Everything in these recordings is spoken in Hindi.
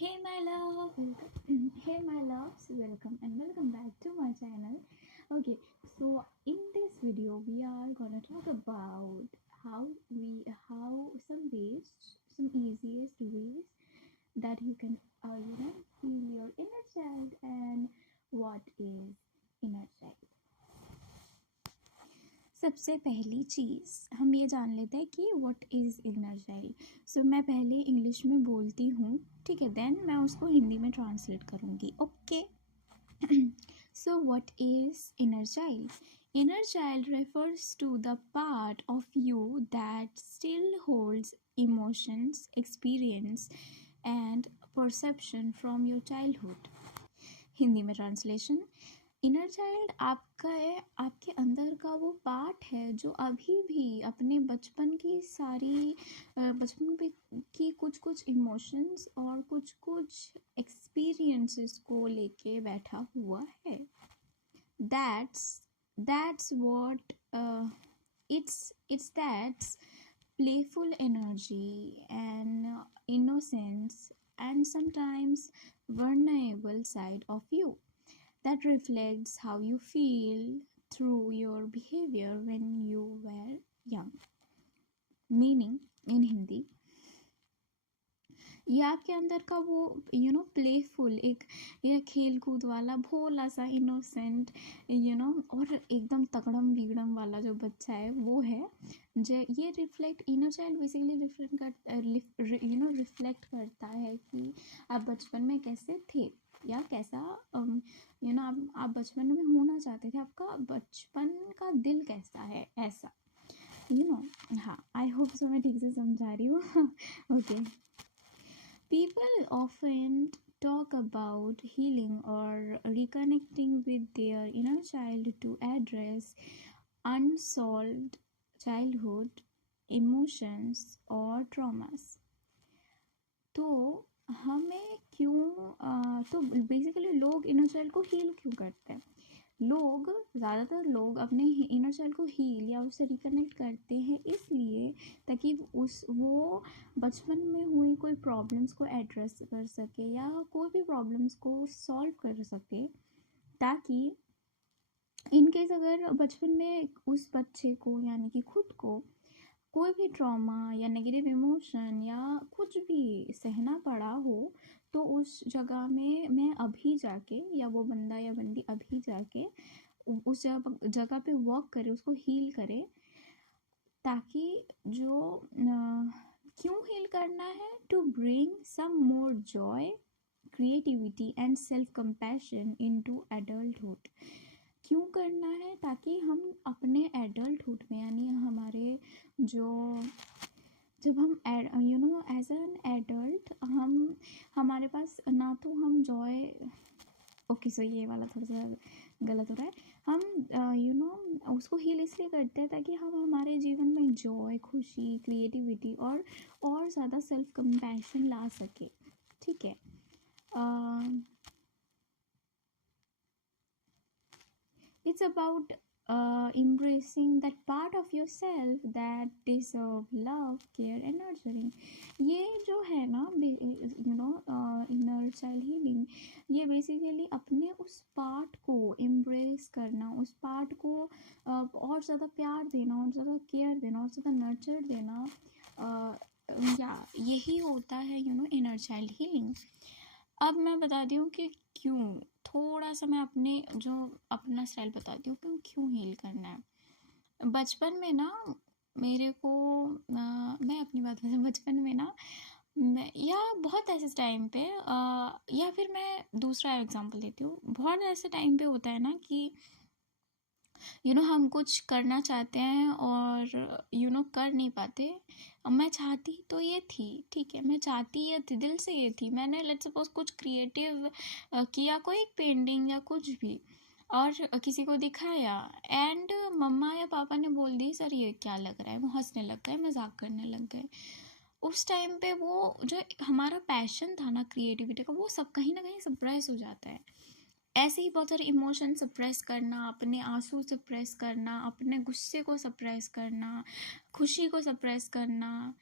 Hey my love, welcome. Hey my loves, welcome back to my channel. Okay, so in this video we are gonna talk about how some easiest ways that you can heal your inner child and what is inner child. सबसे पहली चीज़ हम ये जान लेते हैं कि व्हाट इज़ इनर चाइल्ड. सो मैं पहले इंग्लिश में बोलती हूँ, ठीक है, देन मैं उसको हिंदी में ट्रांसलेट करूँगी. Okay. So what is inner child? Inner child refers to the part of you that still holds emotions, experience and perception from your childhood. Hindi में ट्रांसलेशन. इनर चाइल्ड आपका है, आपके अंदर का वो पार्ट है जो अभी भी अपने बचपन की कुछ कुछ इमोशंस और कुछ कुछ एक्सपीरियंसेस को लेके बैठा हुआ है. that's what it's that playful energy and innocence and sometimes vulnerable side of you that reflects how you feel through your behavior when you were young. Meaning in Hindi, ये आपके अंदर का वो प्लेफुल ये खेल कूद वाला भोला सा इनोसेंट और एकदम तगड़म बिगड़म वाला जो बच्चा है वो है जो ये reflect inner child basically reflect करता है कि आप बचपन में कैसे थे या कैसा आप बचपन में होना चाहते थे, आपका बचपन का दिल कैसा है, ऐसा हाँ. आई होप सो मैं ठीक से समझा रही हूँ. Okay. People often talk about healing or reconnecting with their inner child to address unsolved childhood emotions or traumas. तो हमें तो बेसिकली लोग इनर चाइल्ड को हील क्यों करते हैं? ज़्यादातर लोग अपने इनर चाइल्ड को हील या उससे रिकनेक्ट करते हैं इसलिए ताकि वो बचपन में हुई कोई प्रॉब्लम्स को एड्रेस कर सके या कोई भी प्रॉब्लम्स को सॉल्व कर सके, ताकि इनकेस अगर बचपन में उस बच्चे को यानी कि खुद को कोई भी ट्रॉमा या नेगेटिव इमोशन या कुछ भी सहना पड़ा हो तो उस जगह में मैं अभी जाके या वो बंदा या बंदी अभी जाके उस जगह पे वर्क करे, उसको हील करे, ताकि जो क्यों हील करना है? To bring some more joy, creativity and self compassion into adulthood. क्यों करना है? ताकि हम अपने एडल्टहुड में यानी हमारे जब हम एज एन एडल्ट हमारे पास ना तो हम जॉय, ओके सो ये वाला थोड़ा सा गलत हो रहा है. हम उसको हील इसलिए करते हैं ताकि हम हमारे जीवन में जॉय, खुशी, क्रिएटिविटी और ज़्यादा सेल्फ कंपैशन ला सके. ठीक है. It's about embracing that part of yourself that deserve love, care and nurturing. ये जो है ना inner child healing, ये बेसिकली अपने उस पार्ट को एम्ब्रेस करना, उस पार्ट को और ज़्यादा प्यार देना और ज़्यादा केयर देना और ज़्यादा नर्चर देना, या यही होता है इनर चाइल्ड हीलिंग. अब मैं बताती हूँ कि क्यों, थोड़ा सा मैं अपना स्टाइल बताती हूँ क्यों हील करना है. बचपन में ना मेरे को मैं अपनी बात बताती हूँ. बचपन में ना या बहुत ऐसे टाइम पे या फिर मैं दूसरा एग्जांपल देती हूँ. बहुत ऐसे टाइम पे होता है ना कि हम कुछ करना चाहते हैं और कर नहीं पाते. मैं चाहती तो ये थी, ठीक है, मैं चाहती ये थी, दिल से ये थी, मैंने लेट्स सपोज कुछ क्रिएटिव किया, कोई पेंटिंग या कुछ भी, और किसी को दिखाया एंड मम्मा या पापा ने बोल दी सर ये क्या लग रहा है, वो हंसने लग गए, मजाक करने लग गए. उस टाइम पे वो जो हमारा पैशन था ना क्रिएटिविटी का, वो सब कहीं ना कहीं सप्रेस हो जाता है. ऐसे ही बहुत सारे इमोशन सप्रेस करना, अपने आंसू सप्रेस करना, अपने गुस्से को सप्रेस करना, खुशी को सप्रेस करना,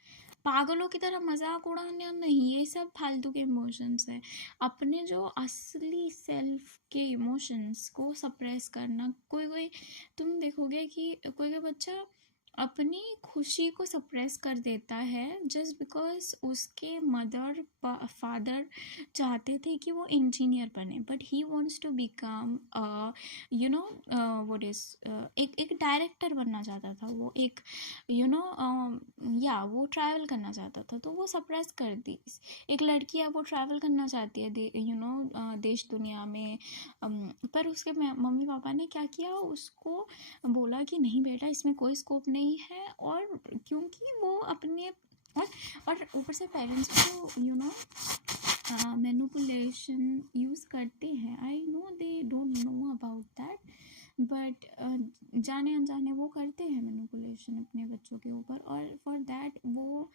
पागलों की तरह मजाक उड़ाना नहीं, ये सब फालतू के इमोशंस है। अपने जो असली सेल्फ के इमोशंस को सप्रेस करना। कोई कोई तुम देखोगे कि कोई कोई बच्चा अपनी खुशी को सप्रेस कर देता है जस्ट बिकॉज उसके मदर फादर चाहते थे कि वो इंजीनियर बने, but he wants to become you know what is एक डायरेक्टर बनना चाहता था वो, एक या वो ट्रैवल करना चाहता था, तो वो सप्रेस कर दी। एक लड़की है वो ट्रैवल करना चाहती है देश दुनिया में, पर उसके मम्मी पापा ने क्या किया, उसको बोला कि नहीं बेटा इसमें कोई स्कोप नहीं है। और क्योंकि वो अपने और ऊपर से पेरेंट्स को मैनिपुलेशन यूज़ करते हैं। I know they don't know about that, but जाने अनजाने वो करते हैं मैनिपुलेशन अपने बच्चों के ऊपर। और फॉर दैट वो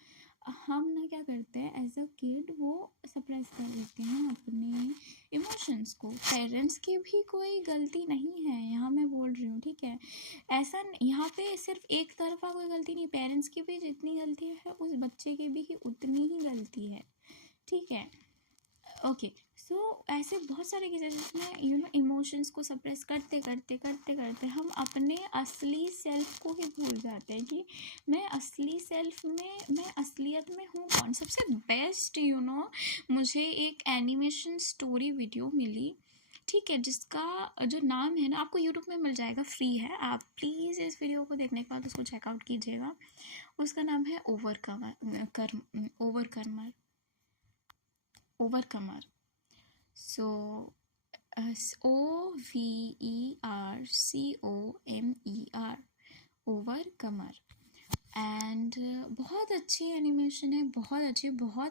हम ना क्या करते हैं एज अ किड, वो सप्रेस कर देते हैं अपने इमोशंस को। पेरेंट्स की भी कोई गलती नहीं है यहाँ मैं बोल रही हूँ, ठीक है। ऐसा यहाँ पे सिर्फ एक तरफा कोई गलती नहीं, पेरेंट्स की भी जितनी गलती है उस बच्चे की भी उतनी ही गलती है, ठीक है। ओके, सो ऐसे बहुत सारे केसेस जिसमें इमोशंस को सप्रेस करते करते करते करते हम अपने असली सेल्फ को ही भूल जाते हैं कि मैं असली सेल्फ में, मैं असलियत में हूँ कौन। सबसे बेस्ट मुझे एक एनिमेशन स्टोरी वीडियो मिली, ठीक है, जिसका जो नाम है ना, आपको यूट्यूब में मिल जाएगा, फ्री है, आप प्लीज़ इस वीडियो को देखने के बाद उसको चेकआउट कीजिएगा। उसका नाम है ओवरकमर। सो OVERCOMER, ओवरकमर। एंड बहुत अच्छी एनिमेशन है, बहुत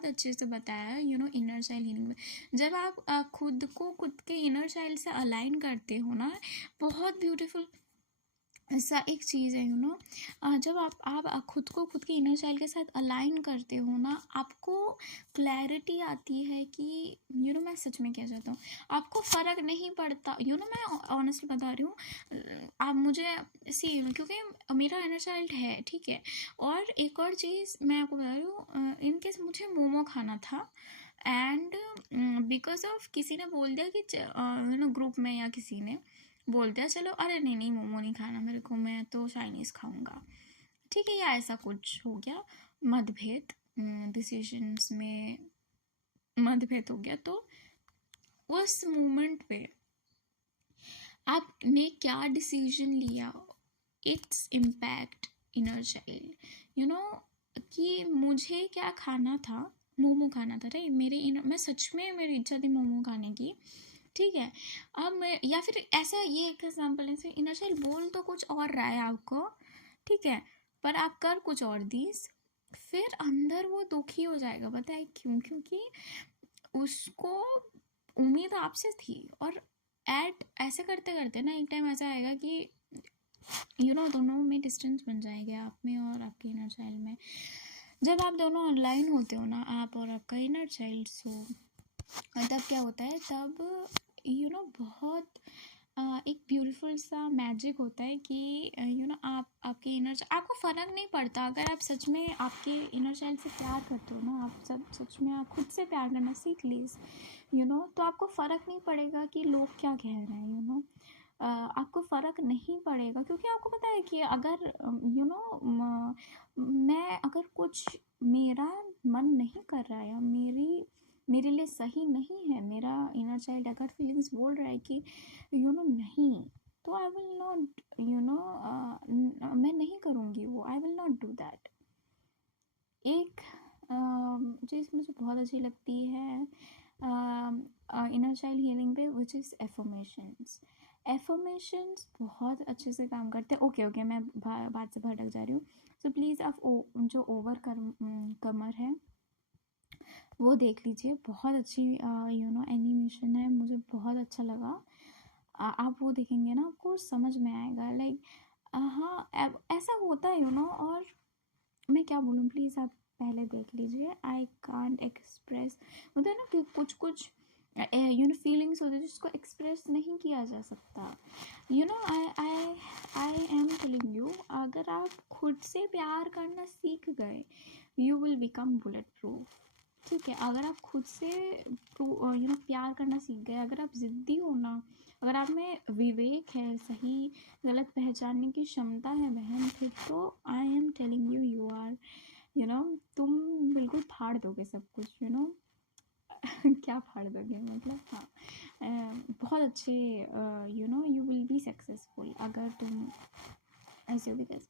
अच्छे से बताया है इनर चाइल्ड हीलिंग में। जब आप खुद को खुद के इनर चाइल्ड से अलाइन करते हो ना, बहुत ब्यूटीफुल ऐसा एक चीज़ है जब आप खुद को खुद के इनर चाइल्ड के साथ अलाइन करते हो ना, आपको क्लैरिटी आती है कि मैं सच में क्या चाहता हूँ। आपको फ़र्क नहीं पड़ता, मैं ऑनेस्टली बता रही हूँ। आप मुझे क्योंकि मेरा इनर चाइल्ड है, ठीक है। और एक और चीज़ मैं आपको बता रही हूँ, इनकेस मुझे मोमो खाना था एंड बिकॉज ऑफ किसी ने बोल दिया कि ग्रुप में या किसी ने बोल दिया चलो, अरे नहीं मोमो नहीं खाना मेरे को, मैं तो चाइनीज़ खाऊंगा, ठीक है, या ऐसा कुछ हो गया, मतभेद डिसीजंस में मतभेद हो गया। तो उस मोमेंट पे आपने क्या डिसीजन लिया, इट्स इम्पैक्ट इनर चाइल्ड। कि मुझे क्या खाना था, मोमो खाना था, राइट। मैं सच में मेरी इच्छा थी मोमो खाने की, ठीक है। अब मैं या फिर ऐसा, ये एक एग्जाम्पल है, इनर चाइल्ड बोल तो कुछ और रहा है आपको, ठीक है, पर आप कर कुछ और दीज, फिर अंदर वो दुखी हो जाएगा। पता है क्यों? क्योंकि उसको उम्मीद आपसे थी। और ऐसे करते करते ना एक टाइम ऐसा आएगा कि दोनों में डिस्टेंस बन जाएगा, आप में और आपके इनर चाइल्ड में। जब आप दोनों ऑनलाइन होते हो ना, आप और आपका इनर चाइल्ड, सो तब क्या होता है, तब बहुत एक ब्यूटीफुल सा मैजिक होता है कि आप आपके आपको फ़र्क नहीं पड़ता। अगर आप सच में आपके इनर चाइल्ड से प्यार करते हो ना, आप सच में आप खुद से प्यार करना सीख लीजिए, तो आपको फ़र्क नहीं पड़ेगा कि लोग क्या कह रहे हैं, आपको फ़र्क नहीं पड़ेगा। क्योंकि आपको पता है कि अगर मैं अगर कुछ मेरा मन नहीं कर रहा है या मेरे लिए सही नहीं है, मेरा इनर चाइल्ड अगर फीलिंग्स बोल रहा है कि नहीं, तो आई विल नॉट मैं नहीं करूँगी वो, I will not do that. एक चीज़ मुझे बहुत अच्छी लगती है इनर चाइल्ड हीलिंग पे, विच इज़ एफर्मेशंस बहुत अच्छे से काम करते हैं। ओके मैं बात से भटक जा रही हूँ। सो प्लीज़ आप जो कमर है वो देख लीजिए, बहुत अच्छी एनिमेशन है, मुझे बहुत अच्छा लगा। आप वो देखेंगे ना, आपको समझ में आएगा, लाइक हाँ ऐसा होता है और मैं क्या बोलूँ, प्लीज़ आप पहले देख लीजिए। आई कांट एक्सप्रेस, होता है ना कि कुछ फीलिंग्स होती है जिसको एक्सप्रेस नहीं किया जा सकता। आई एम टेलिंग यू, अगर आप खुद से प्यार करना सीख गए you will become bullet proof. ठीक है, अगर आप खुद से प्यार करना सीख गए, अगर आप ज़िद्दी हो ना, अगर आप में विवेक है, सही गलत पहचानने की क्षमता है बहन, फिर तो I am telling you, you are तुम बिल्कुल फाड़ दोगे सब कुछ, क्या फाड़ दोगे मतलब, हाँ, बहुत अच्छे, यू विल बी सक्सेसफुल अगर तुम ऐसे हो, because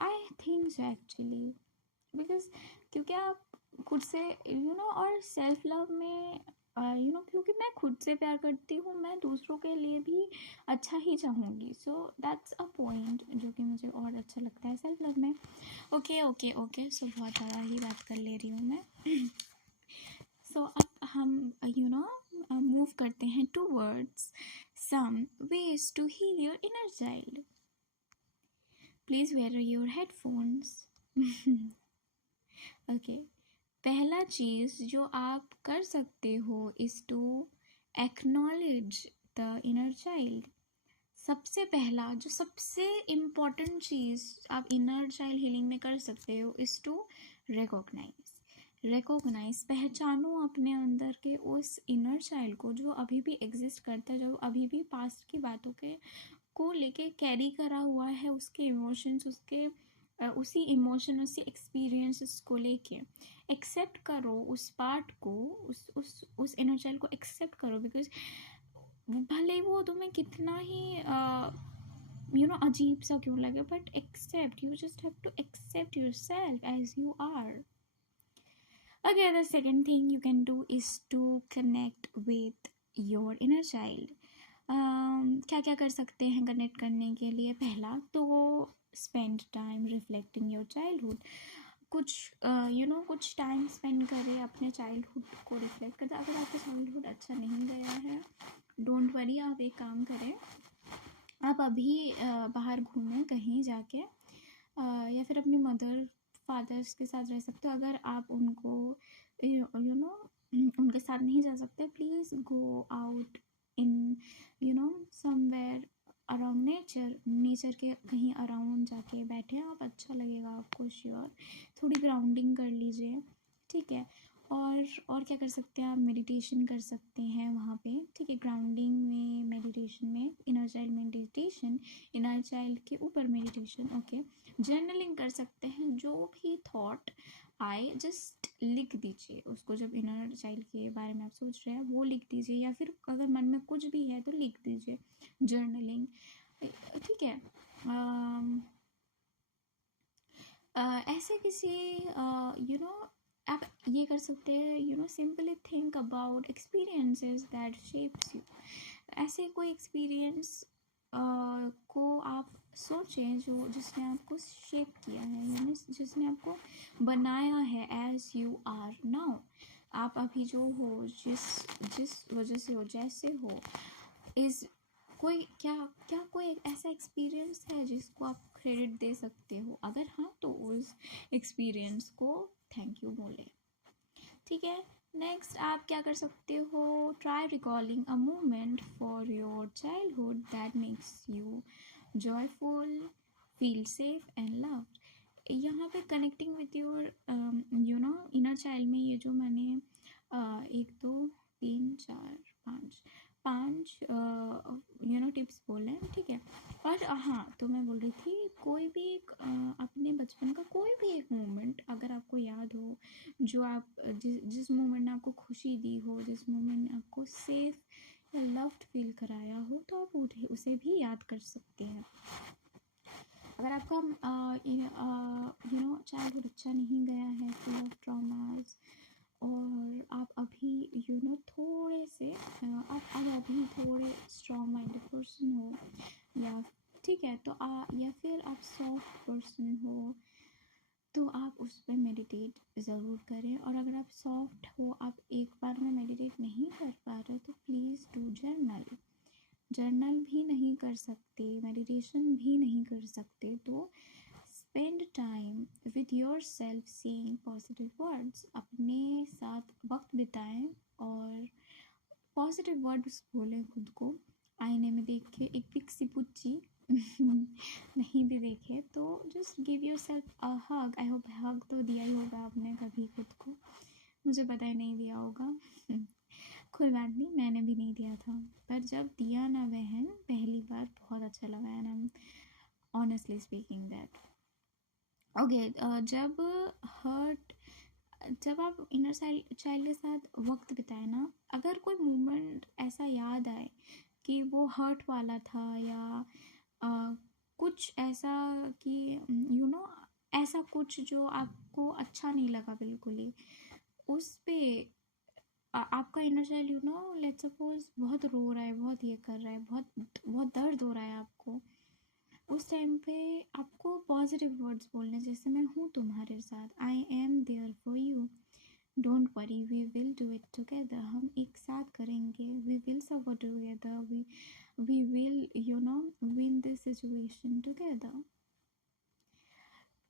I think so actually, because क्योंकि आप खुद से और सेल्फ लव में क्योंकि मैं खुद से प्यार करती हूँ, मैं दूसरों के लिए भी अच्छा ही चाहूँगी, सो दैट्स अ पॉइंट जो कि मुझे और अच्छा लगता है सेल्फ लव में। ओके ओके ओके, सो बहुत ज़्यादा ही बात कर ले रही हूँ मैं। सो अब हम मूव करते हैं towards some ways to heal your inner child. Please wear your headphones. Okay, पहला चीज़ जो आप कर सकते हो is to acknowledge the inner child. सबसे पहला, जो सबसे इम्पॉर्टेंट चीज़ आप इनर चाइल्ड हीलिंग में कर सकते हो इज़ टू रिकॉग्नाइज, पहचानो अपने अंदर के उस इनर चाइल्ड को जो अभी भी एग्जिस्ट करता है, जो अभी भी पास्ट की बातों के को लेके कैरी करा हुआ है, उसके इमोशंस, उसी इमोशन, उसी एक्सपीरियंसेस को लेके एक्सेप्ट करो उस पार्ट को, उस इनर चाइल्ड को एक्सेप्ट करो, बिकॉज भले वो तुम्हें कितना ही अजीब सा क्यों लगे, but accept, you just have to accept yourself as you are. Again, the second thing you can do is to connect with your inner child. क्या क्या कर सकते हैं कनेक्ट करने के लिए? पहला तो spend time reflecting your childhood. कुछ कुछ टाइम स्पेंड करें अपने चाइल्डहुड को रिफ्लेक्ट करते। अगर आपका चाइल्डहुड अच्छा नहीं गया है, डोंट वरी, आप एक काम करें, आप अभी बाहर घूमें कहीं जाके, या फिर अपनी मदर फादर्स के साथ रह सकते हो। अगर आप उनको उनके साथ नहीं जा सकते, please go out in somewhere around nature के कहीं अराउंड जाके बैठे आप, अच्छा लगेगा आपको, श्योर। थोड़ी ग्राउंडिंग कर लीजिए, ठीक है। और क्या कर सकते हैं आप? मेडिटेशन कर सकते हैं वहाँ पे, ठीक है। ग्राउंडिंग में, मेडिटेशन में, inner child meditation, inner child के ऊपर मेडिटेशन, ओके। जर्नलिंग कर सकते हैं, जो भी थॉट आए जस्ट लिख दीजिए उसको। जब इनर चाइल्ड के बारे में आप सोच रहे हैं वो लिख दीजिए, या फिर अगर मन में कुछ भी है तो लिख दीजिए, जर्नलिंग, ठीक है। ऐसे किसी आप ये कर सकते हैं, simply think about experiences that shapes you. ऐसे कोई एक्सपीरियंस को आप सोचें जिसने आपको शेप किया है, यानी जिसने आपको बनाया है एज यू आर नाउ। आप अभी जो हो, जिस वजह से हो, जैसे हो, इस कोई कोई ऐसा एक्सपीरियंस है जिसको आप क्रेडिट दे सकते हो? अगर हाँ, तो उस एक्सपीरियंस को थैंक यू बोले, ठीक है। नेक्स्ट आप क्या कर सकते हो? Try recalling a moment for your childhood that makes you joyful, feel safe and loved. यहाँ पे connecting with your inner child में, ये जो मैंने 1 2 3 4 5 टिप्स बोले हैं, ठीक है। और हाँ, तो मैं बोल रही थी, कोई भी एक अपने बचपन का कोई भी एक मोमेंट अगर आपको याद हो, जो आप जिस मोमेंट ने आपको खुशी दी हो, जिस मोमेंट ने आपको सेफ या लव्ड फील कराया हो, तो आप उसे भी याद कर सकते हैं। अगर आपका चाइल्डहुड अच्छा नहीं गया है, फुल ऑफ ट्रॉमास, और आप अभी थोड़े से आप अभी थोड़े स्ट्रॉन्ग माइंडेड पर्सन हो, या ठीक है, तो या फिर आप सॉफ्ट पर्सन हो, तो आप उस पर मेडिटेट ज़रूर करें। और अगर आप सॉफ्ट हो, आप एक बार में मेडिटेट नहीं कर पा रहे, तो प्लीज़ डू जर्नल भी नहीं कर सकते, मेडिटेशन भी नहीं कर सकते, तो spend time with your self saying positive words. अपने साथ वक्त बिताएं और पॉजिटिव वर्ड्स बोलें खुद को। आईने में देख के एक पिक्सी पुच्ची नहीं भी देखे तो just give yourself a hug. I hope hug तो दिया ही होगा आपने कभी खुद को, मुझे पता ही नहीं दिया होगा। कोई बात नहीं, मैंने भी नहीं दिया था, पर जब दिया ना बहन पहली बार, बहुत अच्छा लगा। And I am honestly speaking that okay. जब आप इनर चाइल्ड के साथ वक्त बिताए ना, अगर कोई मोमेंट ऐसा याद आए कि वो हर्ट वाला था, या कुछ ऐसा कि ऐसा कुछ जो आपको अच्छा नहीं लगा बिल्कुल ही, उस पे आपका इनर चाइल्ड लेट्स सपोज बहुत रो रहा है, बहुत ये कर रहा है, बहुत बहुत दर्द हो रहा है आपको, उस टाइम पे आपको पॉजिटिव वर्ड्स बोलने, जैसे मैं हूँ तुम्हारे साथ, I am there for you, don't worry, we will do it together, हम एक साथ करेंगे, we will suffer together, we will win this situation together.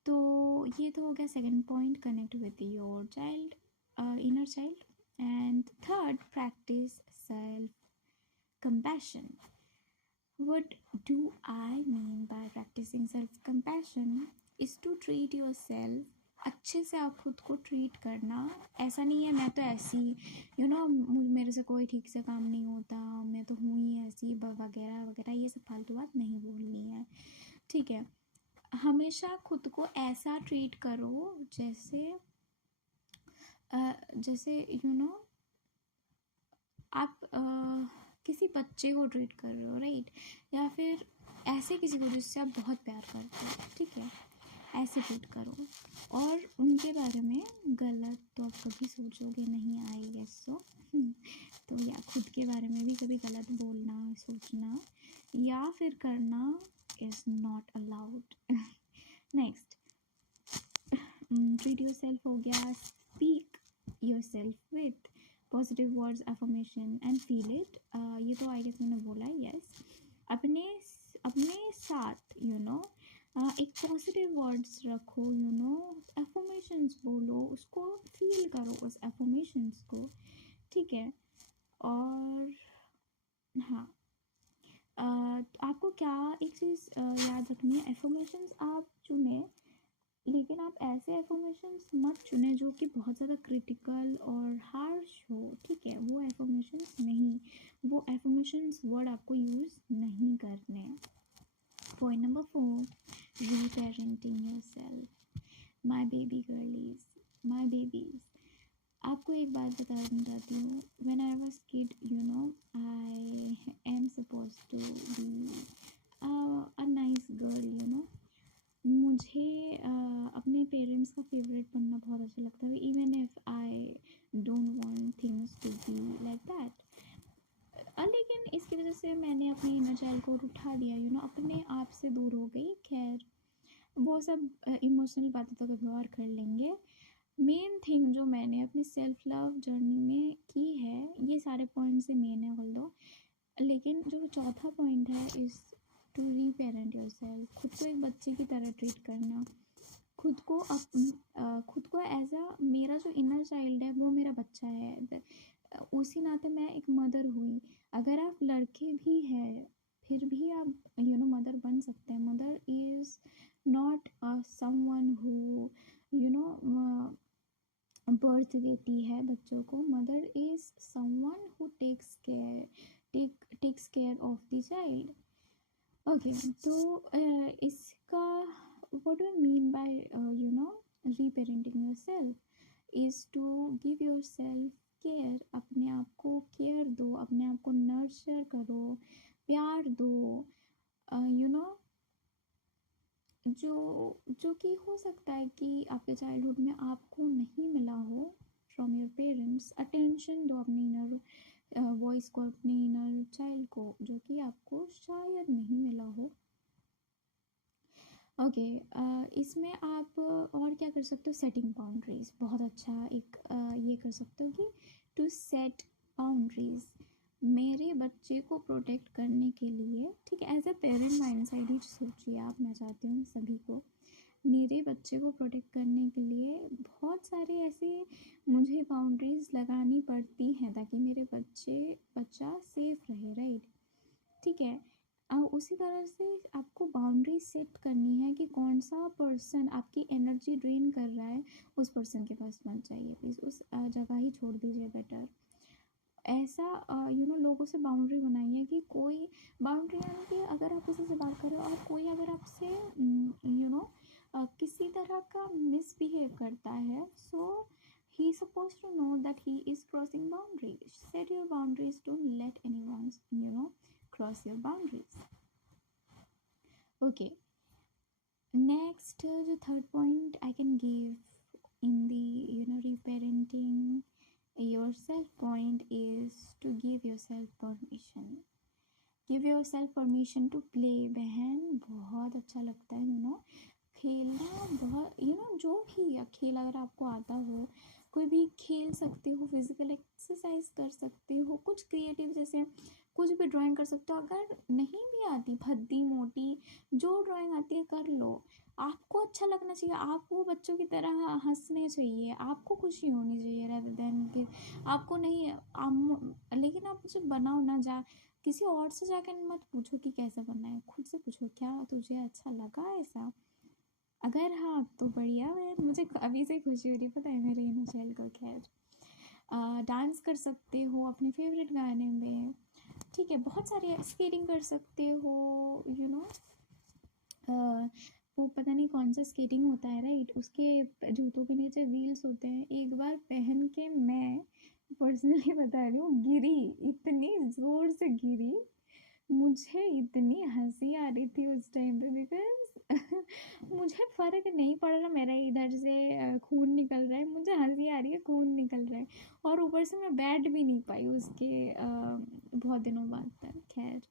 तो ये तो हो गया second point, connect with your child, inner child. And third, practice self compassion. What do I mean by practicing self compassion is to treat yourself, अच्छे से आप खुद को ट्रीट करना। ऐसा नहीं है मैं तो ऐसी मेरे से कोई ठीक से काम नहीं होता, मैं तो हूँ ही ऐसी वगैरह वगैरह, ये सब फालतू बात नहीं बोलनी है, ठीक है। हमेशा खुद को ऐसा ट्रीट करो जैसे आप किसी बच्चे को ट्रीट कर रहे हो, राइट, या फिर ऐसे किसी को जिससे आप बहुत प्यार करते हो, ठीक है, ऐसे ट्रीट करो। और उनके बारे में गलत तो आप कभी सोचोगे नहीं, आई गेस सो। तो या खुद के बारे में भी कभी गलत बोलना, सोचना या फिर करना is not allowed. Next, treat your self हो गया, speak your self with positive words, affirmation and feel it. ये तो आई गेस मैंने बोला, यस। अपने साथ एक पॉजिटिव वर्ड्स रखो, अफर्मेशंस बोलो, उसको फील करो उस अफर्मेशंस को, ठीक है। और हाँ, आपको क्या एक चीज़ याद रखनी है, एफर्मेशंस आप चुने, लेकिन आप ऐसे एफर्मेशंस मत चुने जो कि बहुत ज़्यादा क्रिटिकल और हार्श हो, ठीक है, वो एफर्मेशंस नहीं, वो एफर्मेशंस वर्ड आपको यूज़ नहीं करने। Point number 4, reparenting yourself. My baby girlies, my babies, आपको एक बात बताना चाहती हूँ, when I was kid I am suppose to be a nice girl, मुझे अपने पेरेंट्स का फेवरेट बनना बहुत अच्छा लगता है, even if I don't want things to be like that. लेकिन इसकी वजह से मैंने अपने इनर चाइल्ड को उठा दिया, अपने आप से दूर हो गई। खैर वो सब इमोशनल बातें तो कभी और कर लेंगे। मेन थिंग जो मैंने अपनी सेल्फ लव जर्नी में की है, ये सारे पॉइंट से मेन है ऑल्दो, लेकिन जो चौथा पॉइंट है इज़ टू रीपेरेंट योरसेल्फ। खुद को एक बच्चे की तरह ट्रीट करना, खुद को एज अ, मेरा जो इनर चाइल्ड है वो मेरा बच्चा है, उसी नाते मैं एक मदर हुई। अगर आप लड़के भी हैं फिर भी आप मदर बन सकते हैं। Mother is not someone who birth देती है बच्चों को। Mother is someone who takes care of the child. Okay, तो इसका what do I mean by reparenting yourself is to give yourself care। अपने आप को केयर दो, अपने आप को नर्चर करो, प्यार दो, जो कि हो सकता है कि आपके चाइल्डहुड में आपको नहीं मिला हो फ्रॉम योर पेरेंट्स। अटेंशन दो अपने इनर वॉइस को, अपने इनर चाइल्ड को, जो कि आपको शायद नहीं मिला हो। ओके, इसमें आप और क्या कर सकते हो, सेटिंग बाउंड्रीज, बहुत अच्छा एक ये कर सकते हो कि टू सेट बाउंड्रीज। मेरे बच्चे को प्रोटेक्ट करने के लिए, ठीक है, as a parent mind side ही सोचिए आप, मैं चाहती हूँ सभी को, मेरे बच्चे को प्रोटेक्ट करने के लिए बहुत सारे ऐसे मुझे बाउंड्रीज लगानी पड़ती हैं ताकि मेरे बच्चा सेफ रहे, राइट, ठीक है। उसी तरह से आपको बाउंड्री सेट करनी है कि कौन सा पर्सन आपकी एनर्जी ड्रेन कर रहा है, उस पर्सन के पास मत जाइए प्लीज़, उस जगह ही छोड़ दीजिए बेटर। ऐसा लोगों से बाउंड्री बनाइए कि कोई बाउंड्री, यानी कि अगर आप किसी से बात कर रहे हो और कोई अगर आपसे किसी तरह का मिसबिहेव करता है, सो he is supposed to know that he is crossing boundaries. Set your boundaries. Don't let anyone cross your boundaries. Okay, next the third point I can give in the reparenting yourself point is to give yourself permission. Give yourself permission to play. बहन बहुत अच्छा लगता है खेलना, बहुत जो भी खेल अगर आपको आता हो, कोई भी खेल सकते हो, फिजिकल एक्सरसाइज कर सकते हो, कुछ क्रिएटिव जैसे कुछ भी ड्राइंग कर सकते हो। अगर नहीं भी आती, भद्दी मोटी जो ड्राइंग आती है कर लो। आपको अच्छा लगना चाहिए, आपको बच्चों की तरह हंसने चाहिए, आपको खुशी होनी चाहिए rather than कि आपको नहीं लेकिन आप मुझे बनाओ ना, जा किसी और से जाकर मत पूछो कि कैसा बनना है, खुद से पूछो क्या तुझे अच्छा लगा ऐसा। अगर हाँ तो बढ़िया है, मुझे अभी से खुशी हो रही है, पता है मेरे इनोशेल को। खैर, डांस कर सकते हो अपने फेवरेट गाने में, ठीक है, बहुत सारे स्केटिंग कर सकते हो, वो पता नहीं कौन सा स्केटिंग होता है राइट, उसके जूतों के नीचे व्हील्स होते हैं। एक बार पहन के मैं पर्सनली बता रही हूँ, गिरी, इतनी ज़ोर से गिरी, मुझे इतनी हंसी आ रही थी उस टाइम पे, बिकॉज मुझे फ़र्क नहीं पड़ रहा मेरा इधर से खून निकल रहा है, मुझे हंसी आ रही है, खून निकल रहा है, और ऊपर से मैं बैठ भी नहीं पाई उसके बहुत दिनों बाद तक। खैर,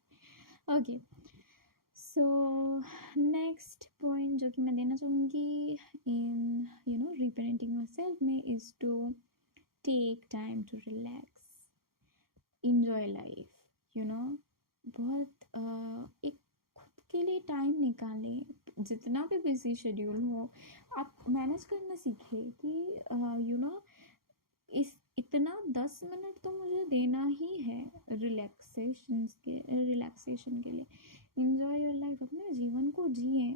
ओके, सो नेक्स्ट पॉइंट जो कि मैं देना चाहूँगी इन रीपेरेंटिंग योरसेल्फ में is to take time to relax, enjoy life, बहुत एक खुद के लिए टाइम निकालें। जितना भी बिजी शेड्यूल हो, आप मैनेज करना सीखें कि इस इतना 10 मिनट तो मुझे देना ही है रिलैक्सेशन के लिए। इंजॉय योर लाइफ, अपने जीवन को जिए,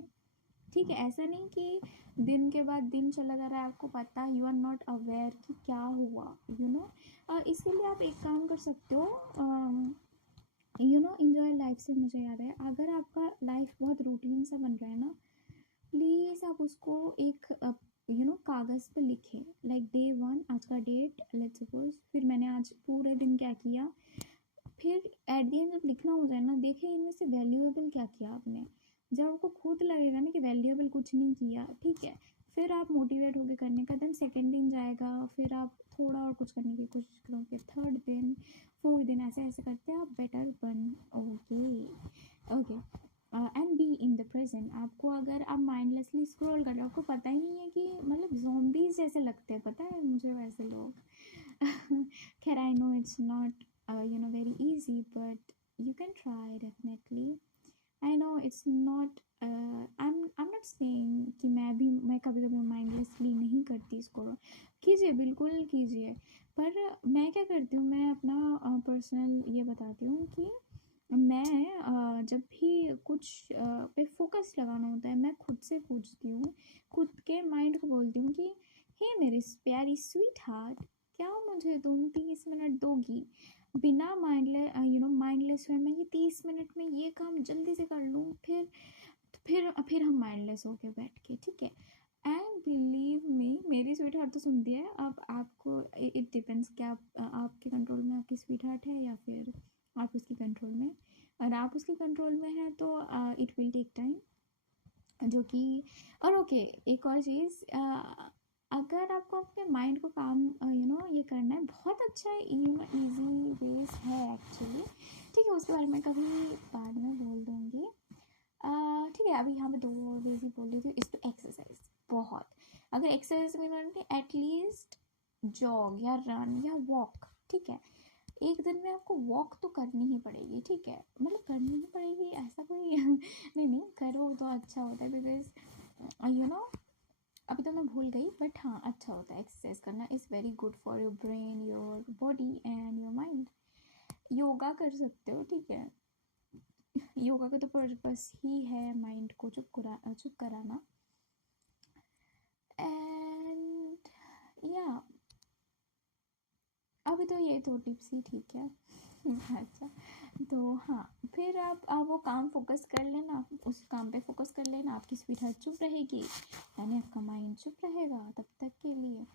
ठीक है। ऐसा नहीं कि दिन के बाद दिन चला जा रहा है, आपको पता, यू आर नॉट अवेयर कि क्या हुआ, इसके लिए आप एक काम कर सकते हो, इंजॉय लाइफ से मुझे याद है, अगर आपका लाइफ बहुत रूटीन सा बन रहा है ना, प्लीज़ आप उसको एक कागज़ पे लिखें, लाइक डे 1 आज का डेट, लेट्स सपोज, फिर मैंने आज पूरे दिन क्या किया, फिर एट द एंड जब लिखना हो जाए ना, देखें इनमें से वैल्यूएबल क्या किया आपने। जब आपको खुद लगेगा ना कि वैल्यूएबल कुछ नहीं किया, ठीक है, फिर आप मोटिवेट होकर करने का, देन सेकेंड दिन जाएगा, फिर आप थोड़ा और कुछ करने की कोशिश करोगे, थर्ड दिन, फोर्थ दिन, ऐसे ऐसे करते आप बेटर बन। Okay, and be in the present. आपको अगर आप माइंडलेसली स्क्रॉल कर रहे हो, आपको पता ही नहीं है कि मतलब ज़ॉम्बीज़ जैसे लगते हैं, पता है मुझे वैसे लोग। खैर, I know it's not very easy, but you can try definitely. I know it's not I'm not saying कि मैं कभी कभी माइंडलेसली नहीं करती इसको, कीजिए, बिल्कुल कीजिए, पर मैं क्या करती हूँ, मैं अपना पर्सनल ये बताती हूँ कि मैं जब भी कुछ पे फोकस लगाना होता है, मैं खुद से पूछती हूँ, खुद के माइंड को बोलती हूँ कि हे मेरी प्यारी स्वीट हार्ट, क्या मुझे तुम 30 मिनट दोगी, बिना माइंडलेस हुए मैं ये 30 मिनट में ये काम जल्दी से कर लूँ, फिर हम माइंडलेस होके बैठ के, ठीक है। एंड बिलीव मी, मेरी स्वीट हार्ट तो सुनती है। अब आपको इट डिपेंड्स कि आपके कंट्रोल में आपकी स्वीट हार्ट है या फिर आप उसकी कंट्रोल में। अगर आप उसके कंट्रोल में हैं तो इट विल टेक टाइम, जो कि, और ओके, एक और चीज़, अगर आपको अपने माइंड को काम ये करना है, बहुत अच्छा ईजी वेज है एक्चुअली, ठीक है, उसके बारे में कभी बाद में बोल दूँगी, ठीक है। अभी यहाँ पे 2 वेज ही बोल रही थी, इस टू एक्सरसाइज, बहुत, अगर एक्सरसाइज में करनी एटलीस्ट जॉग या रन या वॉक, ठीक है, एक दिन में आपको वॉक तो करनी ही पड़ेगी, ठीक है, मतलब करनी ही पड़ेगी, ऐसा कोई नहीं करो तो अच्छा होता है, बिकॉज अभी तो मैं भूल गई, बट हाँ, अच्छा होता है एक्सरसाइज करना, is very good for your brain, your body and your mind. Yoga कर सकते हो, ठीक है, योगा का तो पर्पस ही है माइंड को चुप कराना। एंड या अभी तो ये तो टिप्स ही ठीक है। अच्छा, तो हाँ, फिर आप वो काम फोकस कर लेना, उस काम पे फोकस कर लेना, आपकी स्वीट हार्ट चुप रहेगी, यानी आपका माइंड चुप रहेगा तब तक के लिए।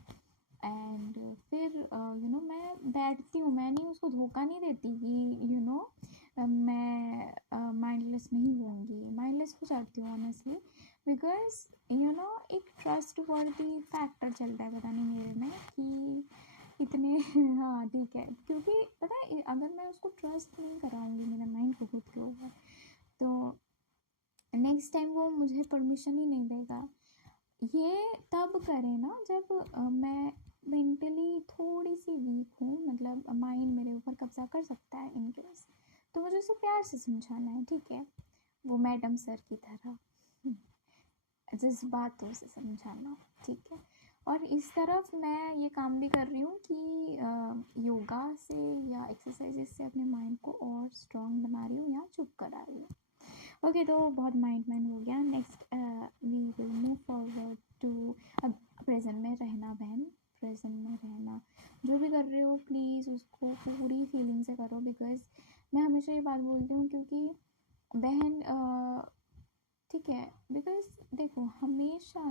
एंड फिर मैं बैठती हूँ, मैं नहीं उसको धोखा नहीं देती कि मैं माइंडलेस नहीं होंगी, माइंडलेस हो जाती हूँ ऑनेस्टली, बिकॉज एक ट्रस्ट वर्दी फैक्टर चल रहा है पता नहीं मेरे में कि इतने हाँ ठीक है, क्योंकि पता है अगर मैं उसको ट्रस्ट नहीं कराऊंगी मेरे माइंड को खुद के ऊपर, तो नेक्स्ट टाइम वो मुझे परमिशन ही नहीं देगा। ये तब करे ना जब मैं मेंटली थोड़ी सी वीक हूँ, मतलब माइंड मेरे ऊपर कब्जा कर सकता है इन केस, तो मुझे उसे प्यार से समझाना है, ठीक है, वो मैडम सर की तरह जज्बातों से समझाना, ठीक है। और इस तरफ मैं ये काम भी कर रही हूँ कि योगा से या एक्सरसाइजेस से अपने माइंड को और स्ट्रॉन्ग बना रही हूँ या चुप करा रही हूँ। ओके, तो बहुत माइंड हो गया। Next we will move forward to अब प्रेजेंट में रहना। बहन, प्रेजेंट में रहना, जो भी कर रहे हो प्लीज़ उसको पूरी फीलिंग से करो, बिकॉज मैं हमेशा ये बात बोलती हूँ, क्योंकि बहन ठीक है, बिकॉज देखो हमेशा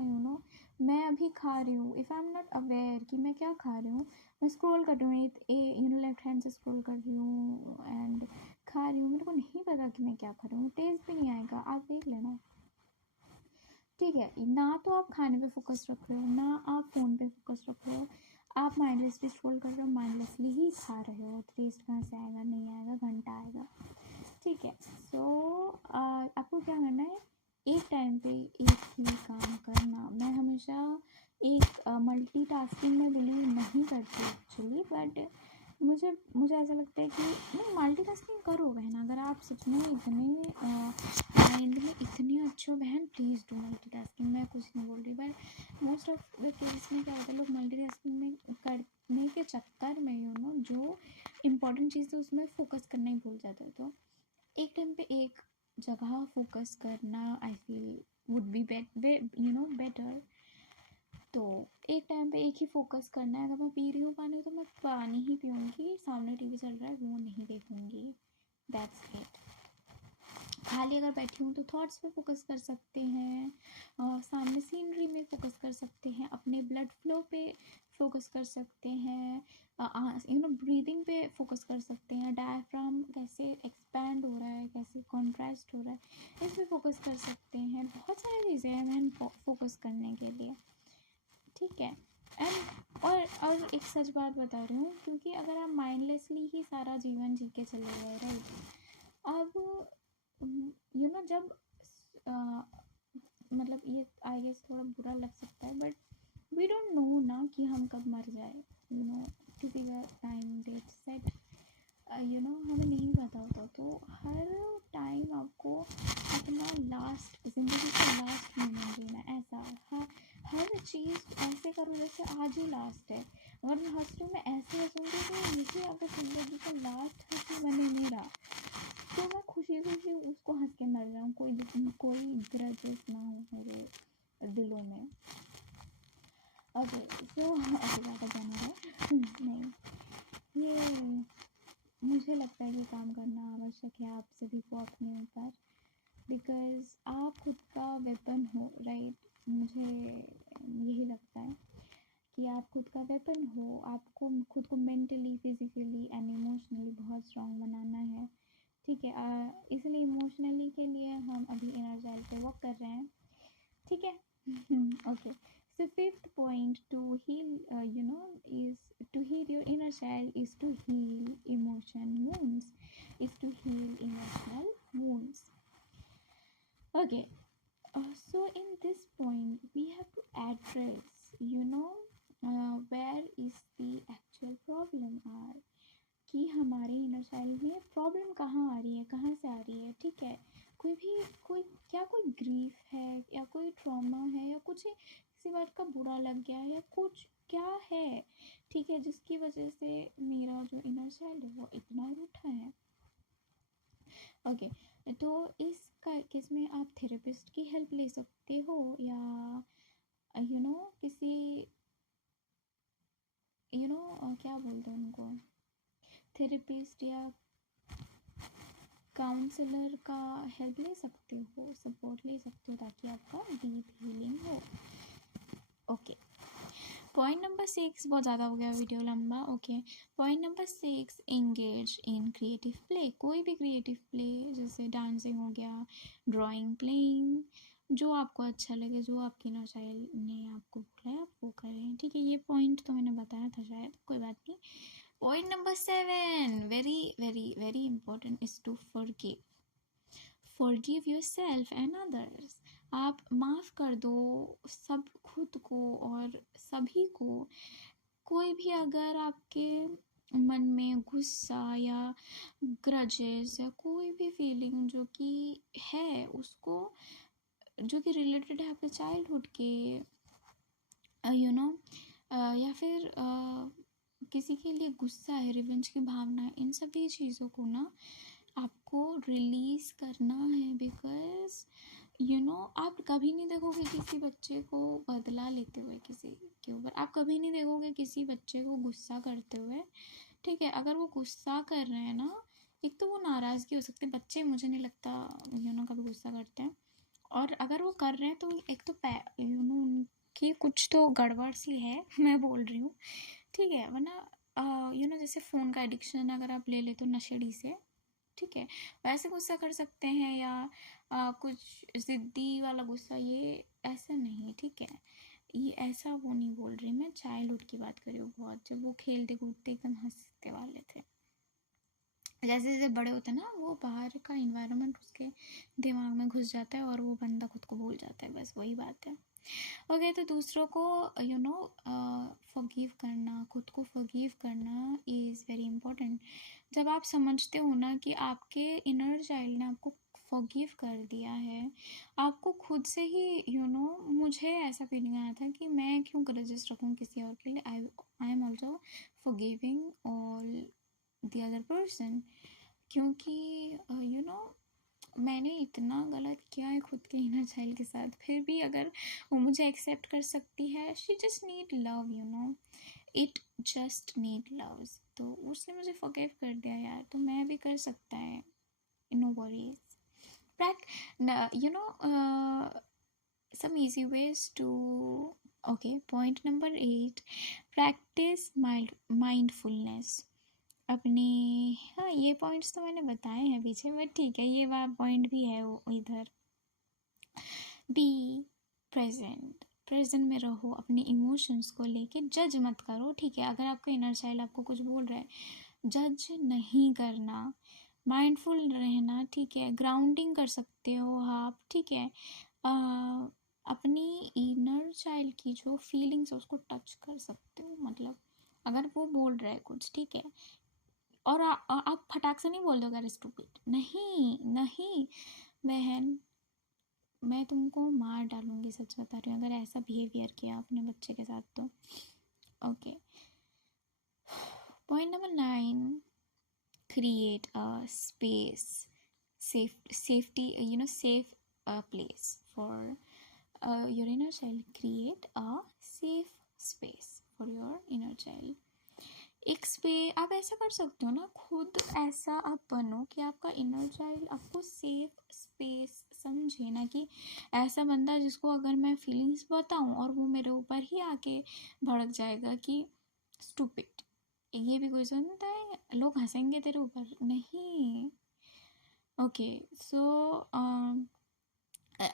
मैं अभी खा रही हूँ, if I am not aware कि मैं क्या खा रही हूँ, मैं स्क्रॉल कर रही हूँ लेफ्ट हैंड से स्क्रॉल कर रही हूँ एंड खा रही हूँ, मेरे को नहीं पता कि मैं क्या खा रही हूँ, टेस्ट भी नहीं आएगा, आप देख लेना, ठीक है। ना तो आप खाने पे फोकस रख रहे हो, ना आप फ़ोन पे फोकस रख रहे हो, आप माइंडलेसली स्क्रॉल कर रहे हो, माइंडलेसली ही खा रहे हो, टेस्ट कहाँ से आएगा, नहीं आएगा, घंटा आएगा, ठीक है। सो आपको क्या करना है, एक टाइम पे एक ही काम करना। मैं हमेशा एक मल्टीटास्किंग में बिलीव नहीं करती एक्चुअली, बट मुझे ऐसा लगता है कि नहीं, मल्टीटास्किंग करो बहन, अगर आप सच में इतने माइंड में इतने अच्छे हो बहन, प्लीज़ डू मल्टीटास्किंग, मैं कुछ नहीं बोल रही, but most of the case में क्या होता है, लोग मल्टीटास्किंग में करने के चक्कर में जो इम्पोर्टेंट चीज़ है उसमें फोकस करना ही भूल जाते हैं। तो एक टाइम पे एक जगह फोकस करना I feel would be better. तो एक टाइम पे एक ही फोकस करना है, अगर मैं पी रही हूँ पानी तो मैं पानी ही पीऊँगी, सामने टीवी चल रहा है वो नहीं देखूँगी, दैट्स इट। खाली अगर बैठी हूँ तो थॉट्स पे फोकस कर सकते हैं, सामने सीनरी में फोकस कर सकते हैं, अपने ब्लड फ्लो पे फोकस कर सकते हैं, ब्रीदिंग पे फोकस कर सकते हैं, डायफ्राम कैसे एक्सपैंड हो रहा है, कैसे कॉन्ट्रैस्ट हो रहा है, इस पे फोकस कर सकते हैं। बहुत सारी चीज़ें हैं मैन फोकस करने के लिए, ठीक है। एंड और एक सच बात बता रही हूँ, क्योंकि अगर आप माइंडलेसली ही सारा जीवन जी के चले गए, राइट, अब जब मतलब ये आई गेस थोड़ा बुरा लग सकता है, बट वी डोंट नो ना कि हम कब मर जाए, किसी का टाइम डेट सेट हमें नहीं पता होता, तो हर टाइम आपको अपना लास्ट ज़िंदगी का लास्ट मोमेंट जीना है, ऐसा हर चीज़ ऐसे करो जैसे आज ही लास्ट है। अगर मैं हंस रही हूँ, मैं ऐसे हंसूँगी तो मुझे अगर ज़िंदगी का लास्ट हंसी बने मेरा, तो मैं खुशी खुशी उसको हंस के मर जाऊँ, कोई ग्रजेस ना हो मेरे दिलों में। ओके, सो ज़्यादा जाना है नहीं, ये मुझे लगता है कि काम करना आवश्यक है आप सभी को अपने ऊपर, बिकॉज़ आप खुद का वेपन हो, राइट। मुझे यही लगता है कि आप खुद का वेपन हो, आपको खुद को मेंटली, फिजिकली एंड इमोशनली बहुत स्ट्रांग बनाना है, ठीक है। इसलिए इमोशनली के लिए हम अभी इनर चाइल्ड पे वर्क कर रहे हैं, ठीक है। Okay, so fifth point to heal is to heal your inner child, is to heal emotion wounds, is to heal emotional wounds. Okay, so in this point we have to address where is the actual problem are, कि हमारे इनर चाइल्ड में प्रॉब्लम कहाँ आ रही है, कहाँ से आ रही है, ठीक है। कोई ग्रीफ है या कोई ट्रॉमा है या कुछ किसी बात का बुरा लग गया है या कुछ क्या है, ठीक है, जिसकी वजह से मेरा जो इनर चाइल्ड है वो इतना रूठा है। ओके, तो इस केस में आप थेरेपिस्ट की हेल्प ले सकते हो या किसी क्या बोलते हैं उनको, थेरेपिस्ट या काउंसलर का हेल्प ले सकते हो, सपोर्ट ले सकते हो ताकि आपका डीप हीलिंग हो। ओके, पॉइंट नंबर 6, बहुत ज़्यादा हो गया वीडियो लंबा। Okay, point number 6, engage in creative play. कोई भी क्रिएटिव प्ले जैसे डांसिंग हो गया, ड्राइंग, प्लेइंग, जो आपको अच्छा लगे, जो आपकी इनर चाइल्ड ने आपको बोला है आप वो करें। ठीक है, ये पॉइंट तो मैंने बताया था शायद, कोई बात नहीं। Point number 7, very very very important, is to forgive yourself and others. आप माफ़ कर दो सब, खुद को और सभी को। कोई भी अगर आपके मन में गुस्सा या ग्रजेस या कोई भी फीलिंग जो कि है उसको, जो कि रिलेटेड है आपके चाइल्डहुड के, या फिर किसी के लिए गुस्सा है, रिवेंज की भावना है, इन सभी चीज़ों को ना आपको रिलीज़ करना है। बिकॉज आप कभी नहीं देखोगे किसी बच्चे को बदला लेते हुए किसी के ऊपर, आप कभी नहीं देखोगे किसी बच्चे को गुस्सा करते हुए। ठीक है, अगर वो गुस्सा कर रहे हैं ना, एक तो वो नाराज़गी हो सकती है, बच्चे मुझे नहीं लगता कभी गुस्सा करते हैं। और अगर वो कर रहे हैं तो एक तो उनकी कुछ तो गड़बड़ सी है मैं बोल रही हूँ। ठीक है, वरना जैसे फ़ोन का एडिक्शन अगर आप ले ले तो नशेड़ी से, ठीक है, वैसे गुस्सा कर सकते हैं, या कुछ ज़िद्दी वाला गुस्सा, ये ऐसा नहीं। ठीक है, ये ऐसा वो नहीं बोल रही मैं, चाइल्डहुड की बात कर रही हूँ, बहुत जब वो खेलते कूदते एकदम हंसते वाले थे। जैसे जैसे बड़े होते हैं ना, वो बाहर का इन्वायरमेंट उसके दिमाग में घुस जाता है और वो बंदा खुद को भूल जाता है, बस वही बात है। ओके, तो दूसरों को फॉरगिव करना, खुद को फॉरगिव करना इज़ वेरी इम्पोर्टेंट। जब आप समझते हो ना कि आपके इनर चाइल्ड ने आपको फॉरगिव कर दिया है, आपको खुद से ही मुझे ऐसा फीलिंग आया था कि मैं क्यों ग्रजेस रखूँ किसी और के लिए। I am also forgiving all the other person, क्योंकि मैंने इतना गलत किया है खुद के इनर चाइल्ड के साथ, फिर भी अगर वो मुझे एक्सेप्ट कर सकती है, she just need love, it just need love, तो उसने मुझे फॉरगिव कर दिया यार, तो मैं भी कर सकता है, no worries. Some easy ways to, okay, point number 8, practice mindfulness अपने। हाँ, ये पॉइंट्स तो मैंने बताए हैं पीछे, बट ठीक है, ये वाला पॉइंट भी है वो इधर। बी प्रेजेंट में रहो, अपने इमोशंस को लेके जज मत करो। ठीक है, अगर आपका इनर चाइल्ड आपको कुछ बोल रहा है, जज नहीं करना, माइंडफुल रहना। ठीक है, ग्राउंडिंग कर सकते हो आप। ठीक है, अपनी इनर चाइल्ड की जो फीलिंग्स है उसको टच कर सकते हो, मतलब अगर वो बोल रहा है कुछ, ठीक है, और आप फटाक से नहीं बोल दोगे अरे स्टूपिड, नहीं नहीं बहन, मैं तुमको मार डालूंगी, सच बता रही हूँ, अगर ऐसा बिहेवियर किया अपने बच्चे के साथ तो। Okay, point number 9, create a space, safety, safe place for your inner child. Create a safe space for your inner child. आप ऐसा कर सकते हो ना, खुद ऐसा आप बनो कि आपका इनर चाइल्ड आपको सेफ स्पेस समझे ना, कि ऐसा बंदा जिसको अगर मैं फीलिंग्स बताऊं और वो मेरे ऊपर ही आके भड़क जाएगा कि स्टूपिड, ये भी कोई सुनता है, लोग हंसेंगे तेरे ऊपर, नहीं। ओके, सो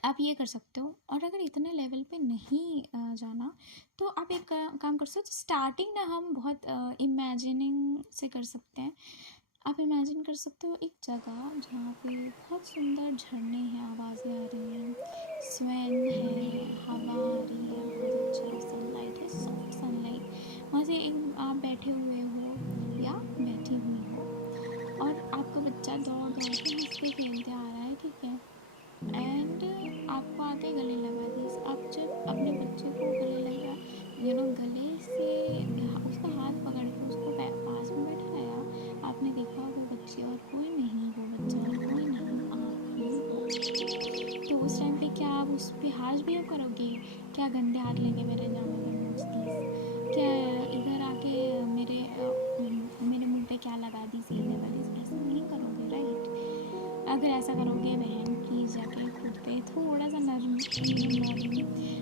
आप ये कर सकते हो। और अगर इतने लेवल पे नहीं जाना तो आप एक काम कर सकते हो, स्टार्टिंग ना हम बहुत इमेजिनिंग से कर सकते हैं। आप इमेजिन कर सकते हो एक जगह जहाँ पे बहुत सुंदर झरने हैं, आवाज़ें आ रही हैं, स्वैन है, हवा आ रही है, बहुत अच्छा सनलाइट है, सॉफ्ट सनलाइट, वहाँ से एक आप बैठे हुए हो या बैठी हुई हो, और आपका बच्चा दौड़ दौड़ के हंसते खेलते आ रहा है, ठीक है, एंड आपको आते ही गले लगा दी। आप जब अपने बच्चे को गले लगा, गले से उसका हाथ पकड़ के उसको पास में बैठाया, आपने देखा वो बच्चे और कोई नहीं, वो बच्चा और कोई नहीं, हार्श बिहेव करोगे, क्या गंदे हाथ लेके मेरे जामे पे नोचतीस, क्या इधर आके मेरे मुंह पे क्या लगा दी सीधे वाली, ऐसा नहीं करोगे राइट। अगर ऐसा करोगे बहन प्लीज़ जाके खुद पे थोड़ा सा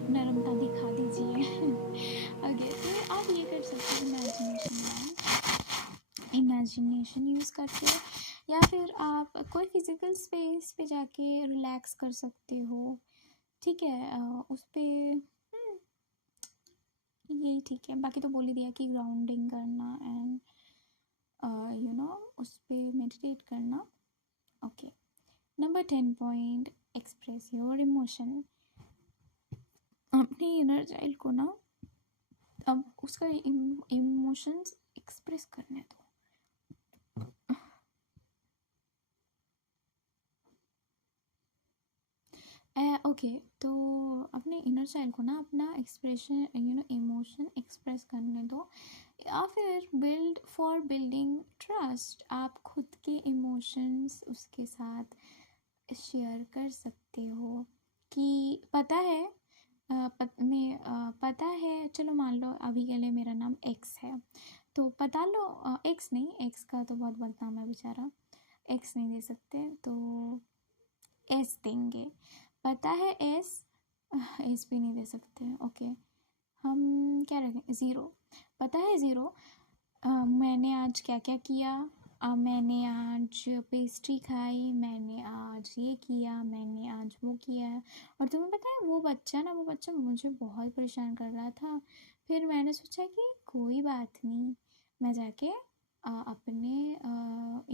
नरमता दिखा दीजिए। ओके तो आप ये कर सकते हो इमेजिनेशन यूज़ करके, या फिर आप कोई फिजिकल स्पेस पे जाके रिलैक्स कर सकते हो, ठीक है। उस पर यही ठीक है, बाकी तो बोल ही दिया कि ग्राउंडिंग करना एंड उस पर मेडिटेट करना। Okay number 10 point, express your emotion. अपने इनर चाइल्ड को ना अब उसका इमोशंस एक्सप्रेस करने दो। ओके तो अपने इनर चाइल्ड को ना अपना एक्सप्रेशन इमोशन एक्सप्रेस करने दो, या फिर बिल्डिंग ट्रस्ट, आप खुद के इमोशंस उसके साथ शेयर कर सकते हो कि पता है पता है, चलो मान लो अभी के लिए मेरा नाम एक्स है, तो पता लो एक्स नहीं, एक्स का तो बहुत बदनाम है बेचारा, एक्स नहीं दे सकते तो एस देंगे। पता है एस, एस भी नहीं दे सकते, ओके हम क्या रखें, ज़ीरो। पता है ज़ीरो, मैंने आज क्या क्या किया, मैंने आज पेस्ट्री खाई, मैंने आज ये किया, मैंने आज वो किया। और तुम्हें पता है वो बच्चा मुझे बहुत परेशान कर रहा था, फिर मैंने सोचा कि कोई बात नहीं, मैं जाके अपने